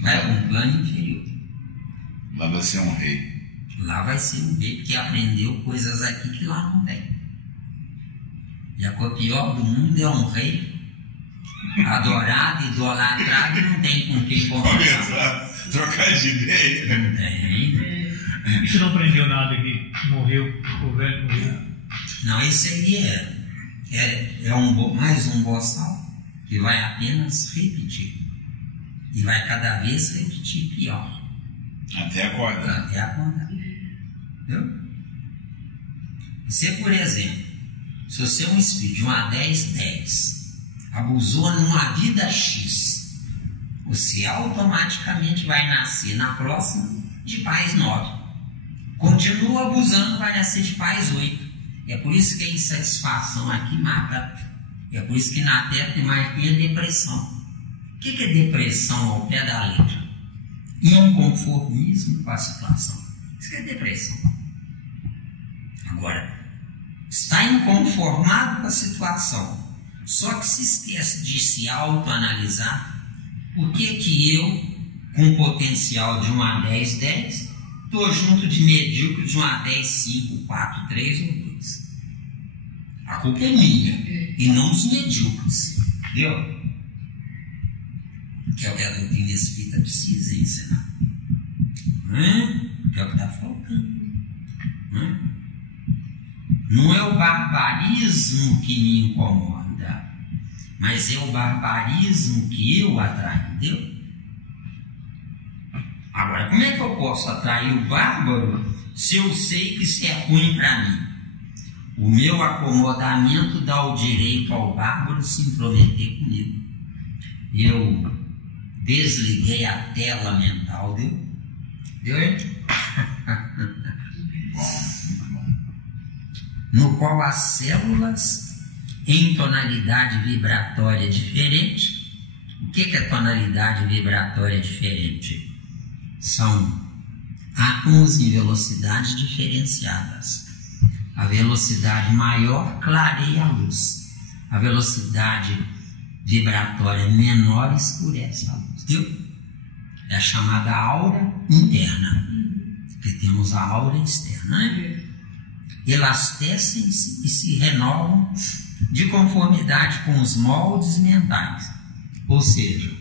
Vai para um plano inferior. Lá vai ser um rei. Lá vai ser um rei, porque aprendeu coisas aqui que lá não tem. E a coisa pior do mundo é um rei adorado, idolatrado, e não tem com quem conversar. Trocar de ideia. Não tem. Você não aprendeu nada aqui? Morreu, o velho morreu. Não, esse aí é mais um boçal que vai apenas repetir. E vai cada vez repetir pior. Até acordar. Até acordar. Entendeu? Você, por exemplo, se você é um espírito de 1 a 10, abusou numa vida X, você automaticamente vai nascer na próxima de pais 9. Continua abusando, vai nascer de pais 8. É por isso que a insatisfação aqui mata. É por isso que na Terra tem mais que a depressão. O que é depressão ao pé da letra? Inconformismo com a situação. Isso que é depressão. Agora, está inconformado com a situação, só que se esquece de se autoanalisar. Por que eu, com potencial de 1 a 10, estou junto de medíocre de 1 a 10, 5, 4, 3 ou 2? A culpa é minha e não dos medíocres. Entendeu? Que é o que a doutrina espírita precisa ensinar. Que é o que está faltando. Não é o barbarismo que me incomoda, mas é o barbarismo que eu atraio, entendeu? Agora, como é que eu posso atrair o bárbaro se eu sei que isso é ruim para mim? O meu acomodamento dá o direito ao bárbaro se intrometer comigo. Eu desliguei a tela mental, deu? No qual as células em tonalidade vibratória diferente. O que é tonalidade vibratória diferente? São átomos em velocidades diferenciadas. A velocidade maior clareia a luz. A velocidade vibratória menor escurece a luz. Viu? É a chamada aura interna. Porque temos a aura externa, né? Elastecem-se e se renovam de conformidade com os moldes mentais. Ou seja,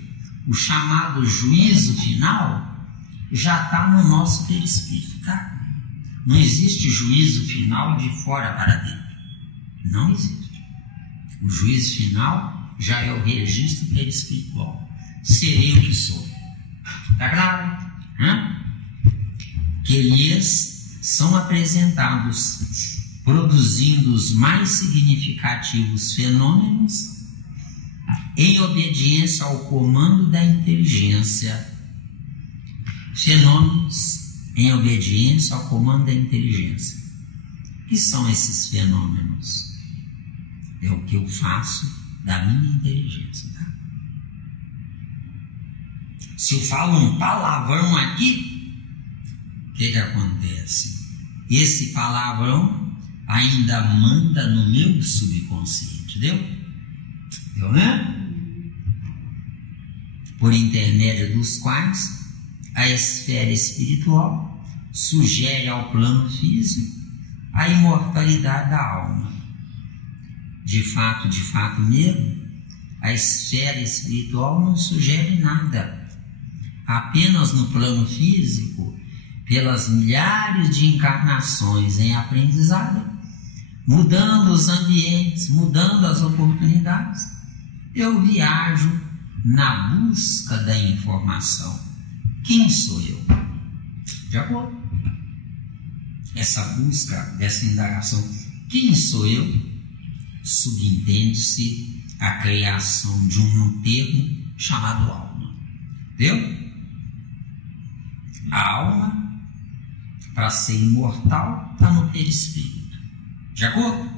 o chamado juízo final já está no nosso perispírito, tá? Não existe juízo final de fora para dentro. Não existe. O juízo final já é o registro perispiritual. Serei o que sou. Tá claro? Que lhes são apresentados, produzindo os mais significativos fenômenos em obediência ao comando da inteligência. Fenômenos em obediência ao comando da inteligência. O que são esses fenômenos? É o que eu faço da minha inteligência, tá? Se eu falo um palavrão aqui, o que acontece? Esse palavrão ainda manda no meu subconsciente, deu, né? Por intermédio dos quais a esfera espiritual sugere ao plano físico a imortalidade da alma. De fato mesmo, a esfera espiritual não sugere nada. Apenas no plano físico, pelas milhares de encarnações em aprendizado, mudando os ambientes, mudando as oportunidades, eu viajo na busca da informação. Quem sou eu? De acordo? Essa busca, dessa indagação, quem sou eu? Subentende-se a criação de um termo chamado alma. Entendeu? A alma, para ser imortal, está no perispírito. De acordo?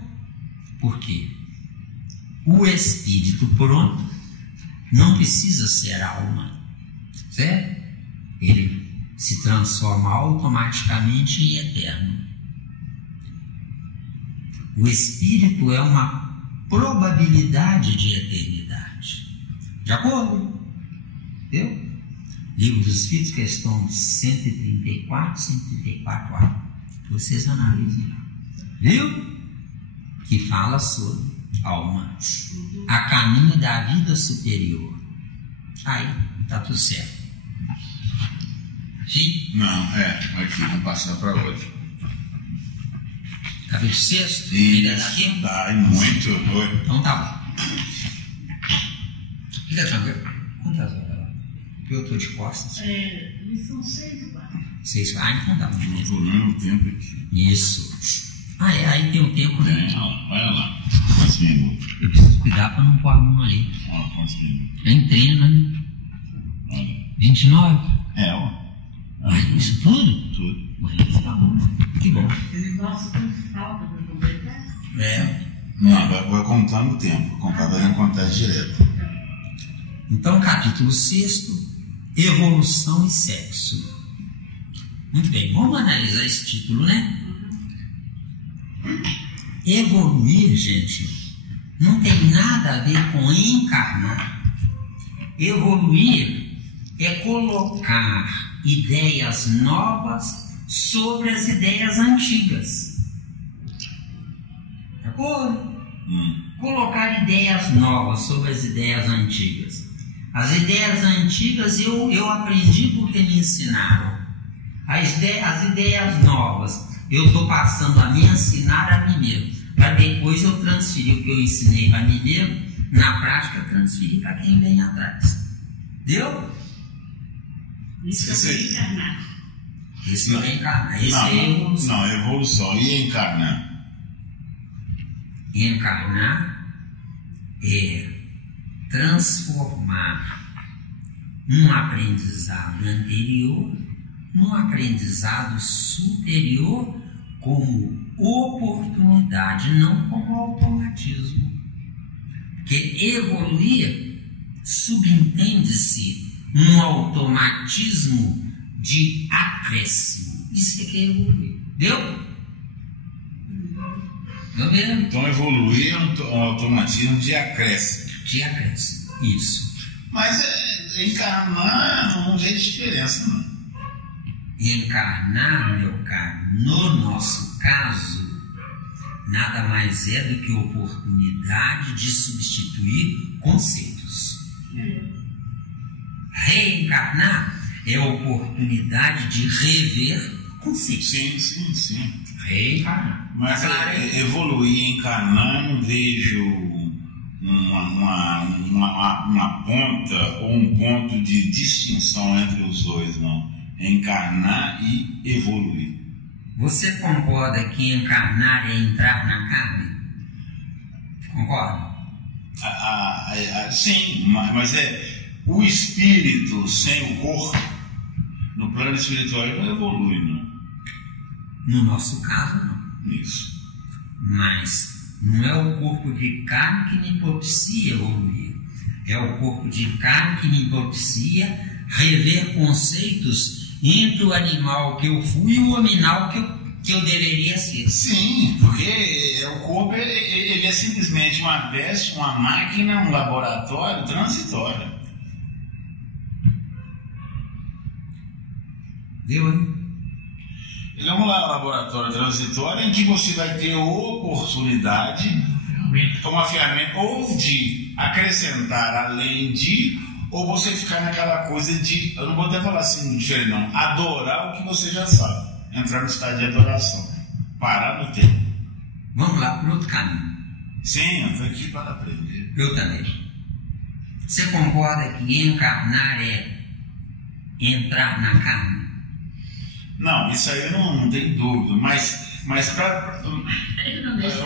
Por quê? O espírito pronto não precisa ser alma. Certo? Ele se transforma automaticamente em eterno. O espírito é uma probabilidade de eternidade. De acordo? Entendeu? Livro dos Espíritos, questão 134, 134A. Vocês analisem lá. Viu? Que fala sobre alma. A caminho da vida superior. Aí, tá tudo certo. Sim? Não, aqui, vamos passar para hoje. Capítulo 6? Isso, dá, muito. Então tá bom. Fica tranquilo. Quantas horas lá? Eu estou de costas. Eles são 6 agora. 6. Então tá bom. Estou olhando o tempo aqui. Isso. Aí tem o tempo, né? Olha lá. Quantos minutos? Eu preciso cuidar para não pôr a mão ali. Quantos minutos? É em treino, né? Olha. 29? Isso tudo? Tudo. Ué, tá bom. Que bom. Ele gosta com falta para completar? Não, vai contando o tempo. Vai contar direto. Então, capítulo 6, evolução e sexo. Muito bem, vamos analisar esse título, né? Evoluir, gente, não tem nada a ver com encarnar. Evoluir é colocar ideias novas sobre as ideias antigas. De acordo? Colocar ideias novas sobre as ideias antigas. As ideias antigas eu aprendi porque me ensinaram. As ideias novas, eu estou passando a me ensinar a mim mesmo, para depois eu transferir o que eu ensinei para mim mesmo, na prática transferir para quem vem atrás. Deu? Isso é reencarnar. Esse não é encarnar, esse não, é evolução. Não, evolução. E encarnar? Encarnar é transformar um aprendizado anterior num aprendizado superior como oportunidade, não como automatismo. Porque evoluir subentende-se um automatismo de acréscimo. Isso é que é evoluir. Deu? Deu mesmo? Então evoluir é um automatismo de acréscimo. De acréscimo, isso. Mas encarnar não tem diferença, não. Encarnar, meu caro, no nosso caso, nada mais é do que oportunidade de substituir conceitos. Reencarnar é oportunidade de rever conceitos. Sim. Reencarnar. Mas evoluir e encarnar, não vejo uma ponta ou um ponto de distinção entre os dois, não. Encarnar e evoluir. Você concorda que encarnar é entrar na carne? Concorda? Sim, mas o espírito sem o corpo, no plano espiritual, ele não evolui, não. No nosso caso, não. Isso. Mas não é o corpo de carne que me propicia evoluir. É o corpo de carne que me propicia rever conceitos entre o animal que eu fui e o hominal que eu deveria ser. Sim, porque o corpo ele é simplesmente uma veste, uma máquina, um laboratório transitório. Deu, hein? Ele é um laboratório transitório em que você vai ter oportunidade, uma ferramenta, ou de acrescentar além de, ou você ficar naquela coisa de, eu não vou até falar assim diferente não, adorar o que você já sabe, entrar no estado de adoração, parar no tempo. Vamos lá para outro caminho. Sim, eu estou aqui para aprender. Eu também. Você concorda que encarnar é entrar na carne? Não, isso aí eu não tenho dúvida, mas para... Eu não deixo.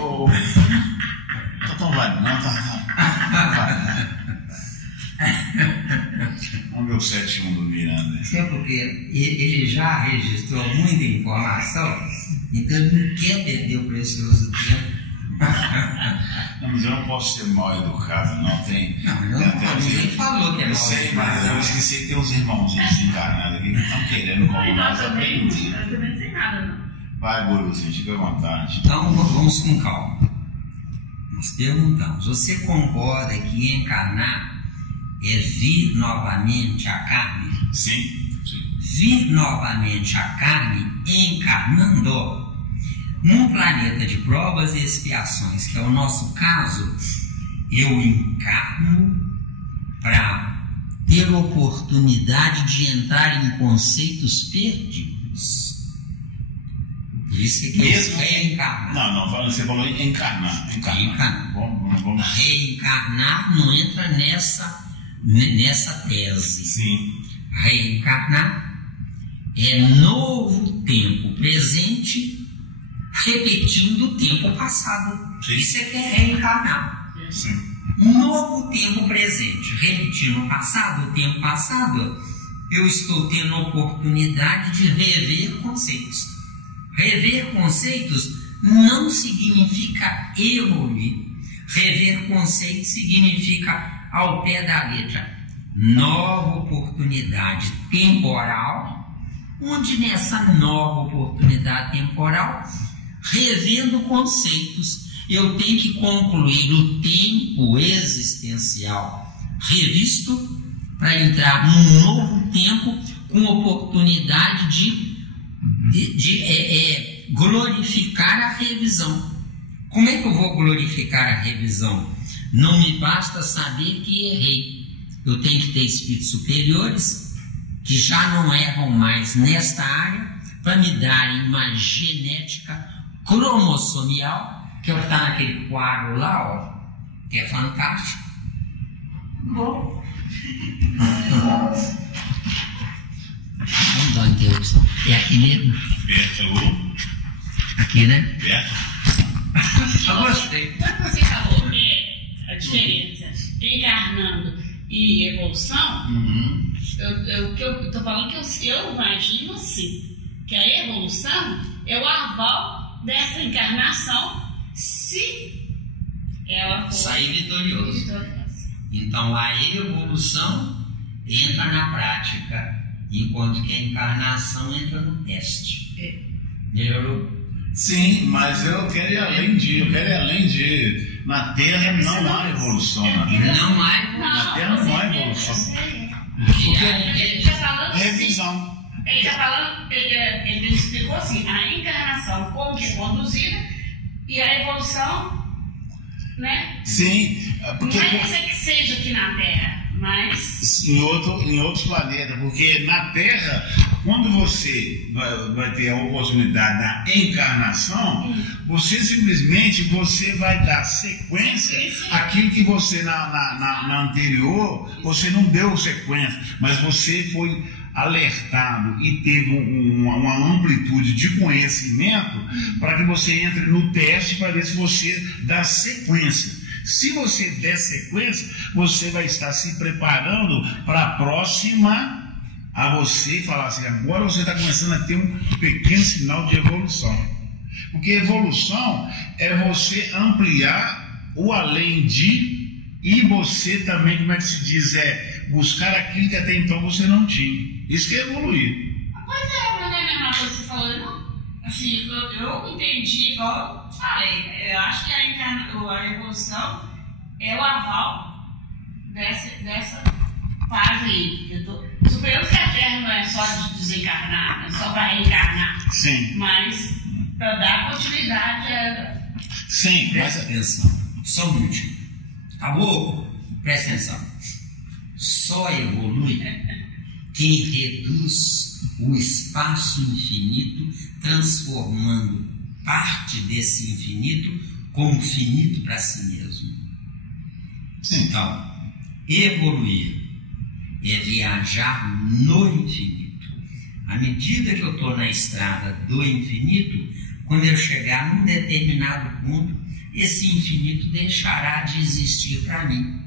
Então vai, não, tá. Vamos ver o 7-1 do Miranda. Isso é porque ele já registrou muita informação, então ele não quer perder o precioso tempo. Não, mas eu não posso ser mal educado, não tem. Não, ninguém falou que é mal educado. Eu sei, mas eu esqueci que tem uns irmãozinhos desencarnados aqui que estão querendo como nós aprender. Eu também não sei nada, não. Vai, Borussia, fica à vontade. Então vamos com calma. Nós perguntamos: você concorda que encarnar é vir novamente à carne? Sim. Vir novamente à carne encarnando num planeta de provas e expiações, que é o nosso caso. Eu encarno para ter oportunidade de entrar em conceitos perdidos. Por isso que eu reencarnar. Não, você falou em encarnar. Encarnar. Vamos. Reencarnar não entra nessa tese. Sim. Reencarnar é novo tempo presente repetindo o tempo passado. Sim. Isso é que é reencarnar. Sim. Novo tempo presente repetindo o passado, o tempo passado, eu estou tendo a oportunidade de rever conceitos. Rever conceitos não significa evoluir. Rever conceitos significa ao pé da letra. Nova oportunidade temporal, onde nessa nova oportunidade temporal, revendo conceitos, eu tenho que concluir o tempo existencial revisto para entrar num novo tempo com oportunidade de glorificar a revisão. Como é que eu vou glorificar a revisão? Não me basta saber que errei. Eu tenho que ter espíritos superiores que já não erram mais nesta área para me darem uma genética cromossomial, que é o que está naquele quadro lá, ó, que é fantástico. Bom. Vamos dar uma interrupção. É aqui mesmo? Perto, aqui, né? perto. Eu gostei. Quando você falou a diferença encarnando e evolução, o que eu estou falando que eu imagino assim, que a evolução é o aval dessa encarnação se ela for sair vitorioso. Então a evolução entra na prática, enquanto que a encarnação entra no teste. Melhorou? Sim, mas eu quero ir além de. Na Terra não há evolução. Não há. Na Terra não há evolução. Porque ele está falando revisão. Ele está falando, ele explicou assim, a encarnação como que é conduzida e a evolução, né? Sim, porque. Não é que seja aqui na Terra, mas em outros planetas, porque na Terra, quando você vai ter a oportunidade da encarnação, você simplesmente vai dar sequência àquilo que você na anterior, você não deu sequência, mas você foi alertado e teve uma amplitude de conhecimento para que você entre no teste para ver se você dá sequência. Se você der sequência, você vai estar se preparando para a próxima, a você falar assim, agora você está começando a ter um pequeno sinal de evolução. Porque evolução é você ampliar o além de, e você também, como é que se diz, buscar aquilo que até então você não tinha. Isso que é evoluir. Pois é, não é a mesma coisa que você falou, não? Assim, eu entendi igual eu falei. Eu acho que a evolução é o aval dessa fase aí. Suponhamos que a Terra não é só de desencarnar, não é só para reencarnar. Sim. Mas para dar continuidade Sim, presta atenção. Só um minutinho. Acabou? Presta atenção. Só evolui quem reduz o espaço infinito, transformando parte desse infinito como finito para si mesmo. Sim. Então, evoluir é viajar no infinito. À medida que eu estou na estrada do infinito, quando eu chegar num determinado ponto, esse infinito deixará de existir para mim,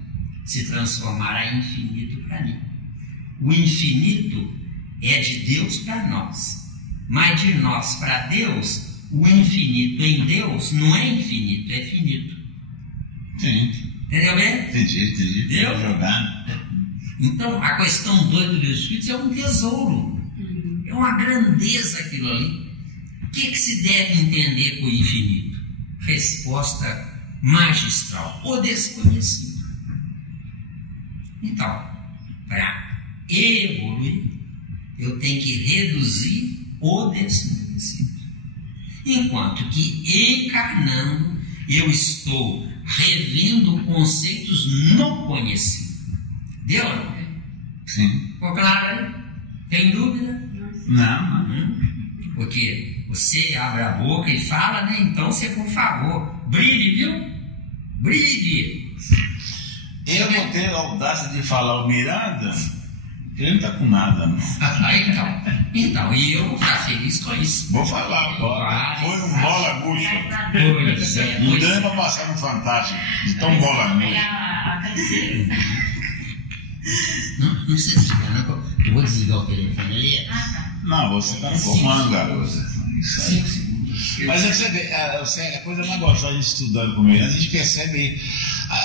se transformará em infinito para mim. O infinito é de Deus para nós, mas de nós para Deus, o infinito em Deus não é infinito, é finito. Sim. Entendeu bem? Entendi. Deu? Jogar. Então, a questão doida dos espíritos é um tesouro. É uma grandeza aquilo ali. O que se deve entender com o infinito? Resposta magistral: o desconhecido. Então, para evoluir, eu tenho que reduzir o desconhecido. Enquanto que encarnando, eu estou revendo conceitos não conhecidos. Deu? Sim. Ficou claro aí? Tem dúvida? Não. Porque você abre a boca e fala, né? Então você, por favor, brilhe, viu? Brilhe. Eu vou ter a audácia de falar o Miranda, que ele não está com nada, não. Então, e eu vou ficar feliz com isso. Vou falar agora. Foi um bola murcha. Pois é. Não deu nem para passar no Fantástico, de tão bola murcha. Não sei se eu vou desligar o telefone ali. Não, você está no comando, garoto. Isso aí. 5 segundos. Mas é que você vê, a coisa mais gostosa de estudando com o Miranda, a gente percebe,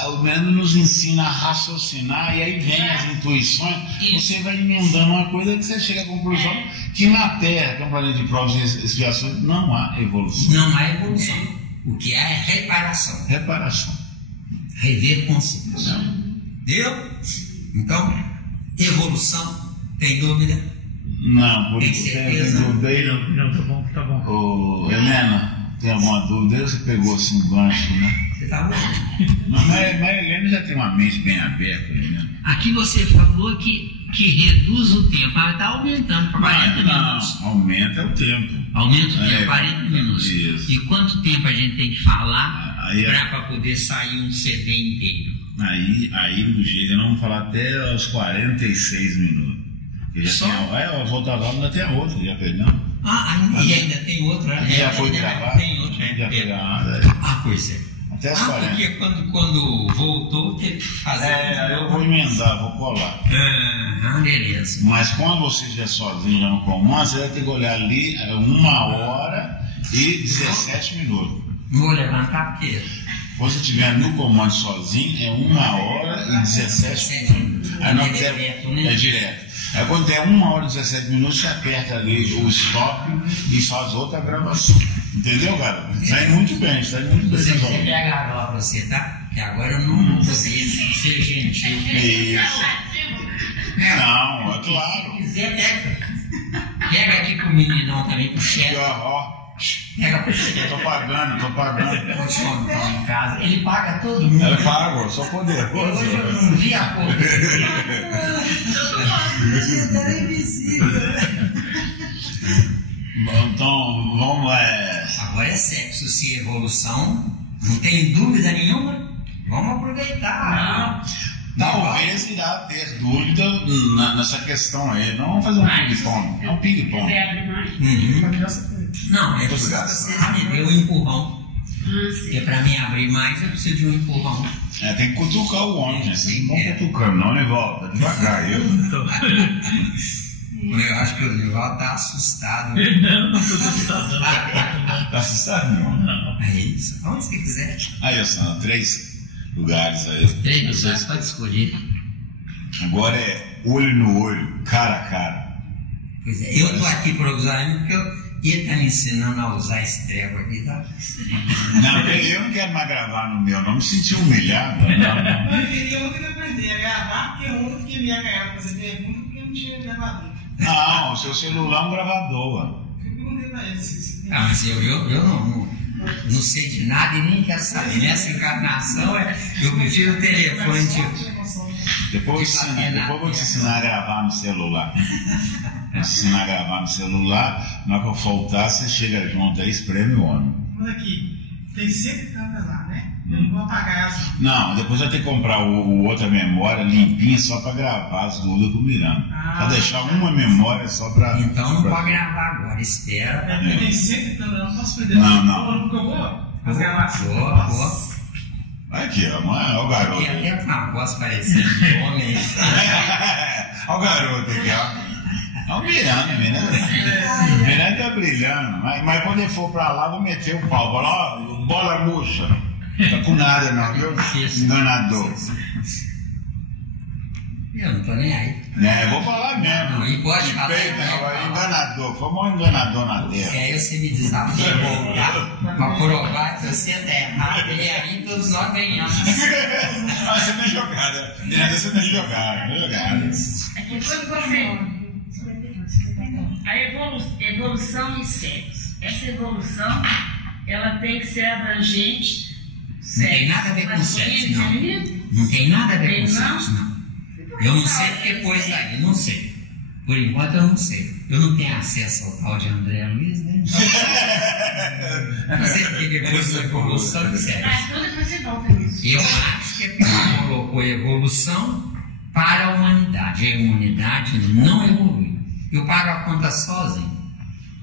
o Miranda nos ensina a raciocinar, e aí vem as intuições, você vai emendando uma coisa que você chega à conclusão que na Terra, que é um planeta de provas e expiações, não há evolução. Não há evolução. O que há é reparação. Rever conceitos. Deu? Então, evolução, tem dúvida? Não, por Tem isso certeza? tem dúvida aí, não. Não, tá bom. Ô, Helena, tem alguma dúvida? Você pegou assim um gancho, né? Você tá bom. Mas Helena já tem uma mente bem aberta, né? Aqui você falou que reduz o tempo, mas está aumentando para 40 minutos. Não, aumenta o tempo. Aumenta o tempo, 40 minutos. Isso. E quanto tempo a gente tem que falar para poder sair um CD inteiro? Aí do jeito, nós vamos falar até aos 46 minutos. Só? O Volta Valva ainda tem outra, já perdão. E ainda tem outra, né? Já foi gravado? Tem outra, já foi gravado. Pois é. Até as 40. Porque quando voltou, teve que fazer. Eu vou emendar, vou colar. Beleza. Mas quando você estiver sozinho lá no comando, você vai ter que olhar ali 1h e 17 minutos. Não vou levantar porque. Quando você estiver no comando sozinho, é 1h e 17 minutos. Aí não é direto. Aí quando der 1h e 17 minutos, você aperta ali o stop e faz outra gravação. Entendeu, cara? Sai muito bem, sai muito bem. Você quer pegar agora pra você, tá? Porque agora eu não vou conseguir ser gentil. Isso. Não, é claro. Se quiser, pega aqui pro meninão também, pro chefe. Pega pro chefe. Eu tô pagando. Vou te contar em casa. Ele paga todo mundo. Ele paga, eu sou poderoso. Hoje eu não vi a porra. Era invisível. Então, vamos lá. Agora é sexo, se evolução, não tem dúvida nenhuma. Vamos aproveitar. Talvez irá ter dúvida nessa questão aí. Não vamos fazer um ping-pong. É um ping-pong. Não, é preciso vocês me dêem um empurrão. Porque para mim abrir mais, eu preciso de um empurrão. Tem que cutucar o homem, né? Vocês não vão cutucando, não, Nivaldo. Tá devagar. Eu acho que o Nivaldo tá assustado. Não tô assustado. Tá assustado, não? É isso. Onde você quiser. Aí, Sandra, 3 lugares aí. 3 lugares, pode escolher. Agora é olho no olho, cara a cara. Pois é, eu tô aqui provisoriamente porque ele tá me ensinando a usar esse treco aqui, tá? Não, eu não quero mais gravar no meu, não me senti humilhado. Não. Eu queria muito aprender a gravar, porque ontem eu fiquei meio acanhado pra fazer pergunta, porque eu não tinha gravador. Não, o seu celular é um gravador. Eu perguntei pra ele se Mas eu não sei de nada e nem quero saber. Nessa encarnação, eu prefiro o telefone. Depois eu vou te ensinar a gravar no celular. Vou te ensinar a gravar no celular. Na hora que eu faltar, você chega junto aí, espreme o homem. Olha aqui, tem 130 lá, né? Eu não vou apagar essa. Não, depois vai ter que comprar outra memória limpinha só para gravar as dúvidas com o Miranda. Para deixar uma memória só para. Então não pode gravar agora, espera. Tem 130 lá, não posso perder. Não. Porque eu vou gravar. Boa. Aqui, ó, olha o garoto. Tem até com a voz parecendo de homem. Olha o garoto aqui, ó. É o Miranda, O Miranda tá brilhando. Mas quando ele for pra lá, vou meter o pau. Bola murcha. Tá com nada não, viu? Enganador. Eu não tô nem aí. Vou falar mesmo. Não, e pode falar. Enganador. Foi o maior enganador na terra. Porque aí você me desafia a voltar pra provar que você tá errado. E aí todos nós ganhamos. Você não é jogada. Você não é jogada. É que quando você... A evolução em sexo. Essa evolução, ela tem que ser abrangente. Não tem nada a ver com sexo, não. Não tem nada a ver com sexo, não. Eu não sei porque pôs aí, não sei. Por enquanto eu não sei. Eu não tenho acesso ao tal de André Luiz, né? Então, não sei porque pôs a evolução de sexo. Eu acho que é porque ele colocou a evolução para a humanidade. A humanidade não evolui. Eu pago a conta sozinho.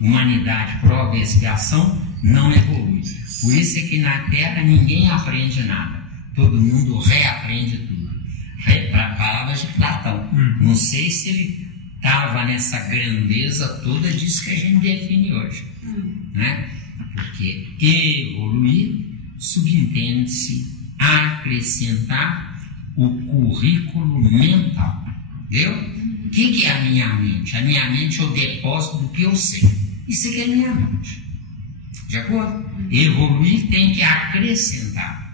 Humanidade prova e expiação não evolui. Por isso é que na Terra ninguém aprende nada. Todo mundo reaprende tudo. Palavras de Platão. Não sei se ele estava nessa grandeza toda disso que a gente define hoje. Né? Porque evoluir subentende-se acrescentar o currículo mental. Entendeu? O que é a minha mente? A minha mente é o depósito do que eu sei. Isso aqui é a minha mente. De acordo? Evoluir tem que acrescentar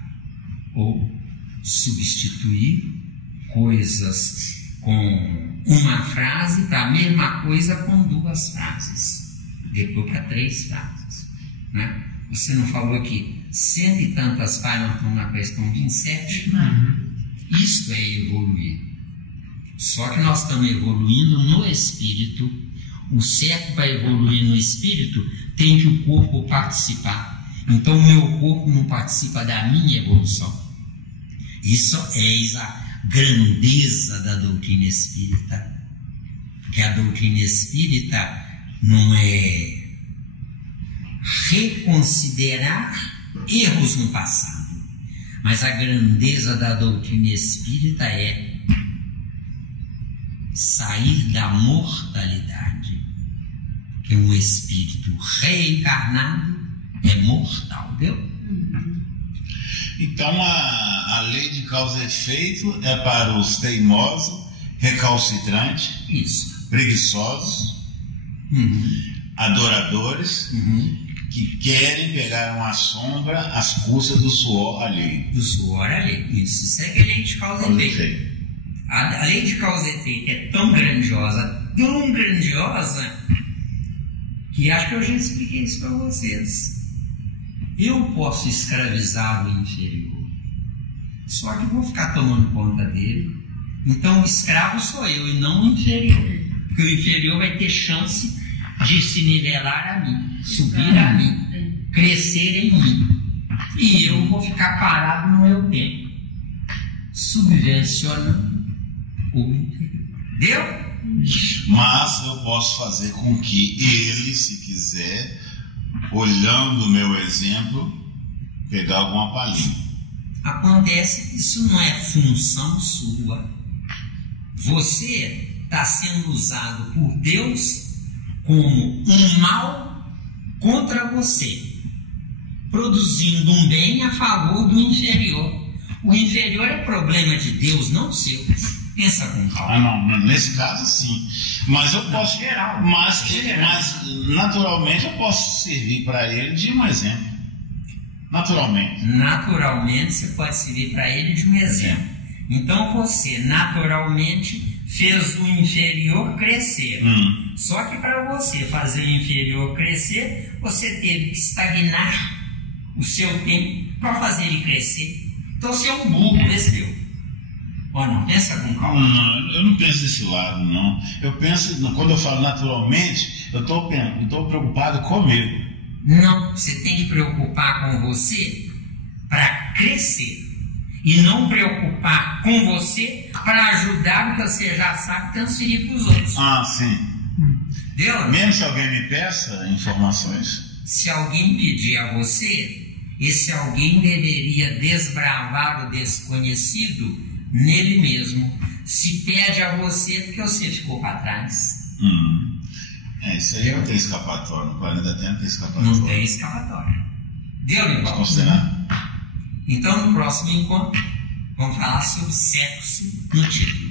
ou substituir coisas com uma frase para a mesma coisa com 2 frases. Depois para 3 frases. Né? Você não falou que 100 e tantas páginas estão na questão 27? Isto é evoluir. Só que nós estamos evoluindo no espírito. O certo para evoluir no espírito tem que o corpo participar. Então o meu corpo não participa da minha evolução. Isso é a grandeza da doutrina espírita. Que a doutrina espírita não é reconsiderar erros no passado, mas a grandeza da doutrina espírita é sair da mortalidade, que um espírito reencarnado é mortal, viu? Então a lei de causa e efeito é para os teimosos, recalcitrantes, isso, preguiçosos, adoradores, que querem pegar uma sombra às custas do suor alheio. Do suor alheio, isso é que é a lei de causa e efeito. A lei de causa e efeito é tão grandiosa, que acho que eu já expliquei isso para vocês. Eu posso escravizar o inferior, só que vou ficar tomando conta dele. Então o escravo sou eu e não o inferior, porque o inferior vai ter chance de se nivelar a mim, subir a mim, crescer em mim, e eu vou ficar parado no meu tempo, subvencionando o inferior. Deu? Mas eu posso fazer com que ele, se quiser, olhando o meu exemplo, pegar alguma palhinha. Acontece que isso não é função sua. Você está sendo usado por Deus como um mal contra você, produzindo um bem a favor do inferior. O inferior é problema de Deus, não seu. Pensa com calma. Não, nesse caso sim. Mas eu posso. Geral. Mas naturalmente eu posso servir para ele de um exemplo. Naturalmente você pode servir para ele de um exemplo. Então você naturalmente fez o inferior crescer. Só que para você fazer o inferior crescer, você teve que estagnar o seu tempo para fazer ele crescer. Então você é um burro, percebeu? Ou não? Pensa com calma. Não, eu não penso desse lado, não. Eu penso, quando eu falo naturalmente, eu estou preocupado comigo. Não, você tem que preocupar com você para crescer. E não preocupar com você para ajudar o que você já sabe transferir para os outros. Ah, sim. Deu? Mesmo se alguém me peça informações? Se alguém pedir a você, esse alguém deveria desbravar o desconhecido nele mesmo. Se pede a você porque você ficou para trás. Isso aí não tem escapatória. No planeta Terra não tem escapatória. Não tem escapatória. Deu, Nicolau? Pode considerar? Então, no próximo encontro, vamos falar sobre sexo no título.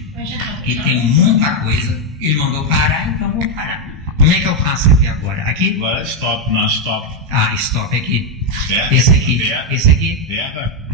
E tem muita coisa. Ele mandou parar, então vamos parar. Como é que eu faço aqui agora? Aqui? Agora é stop, não stop. Ah, stop aqui. Aperta, Esse aqui. aperta, Esse aqui. Aperta.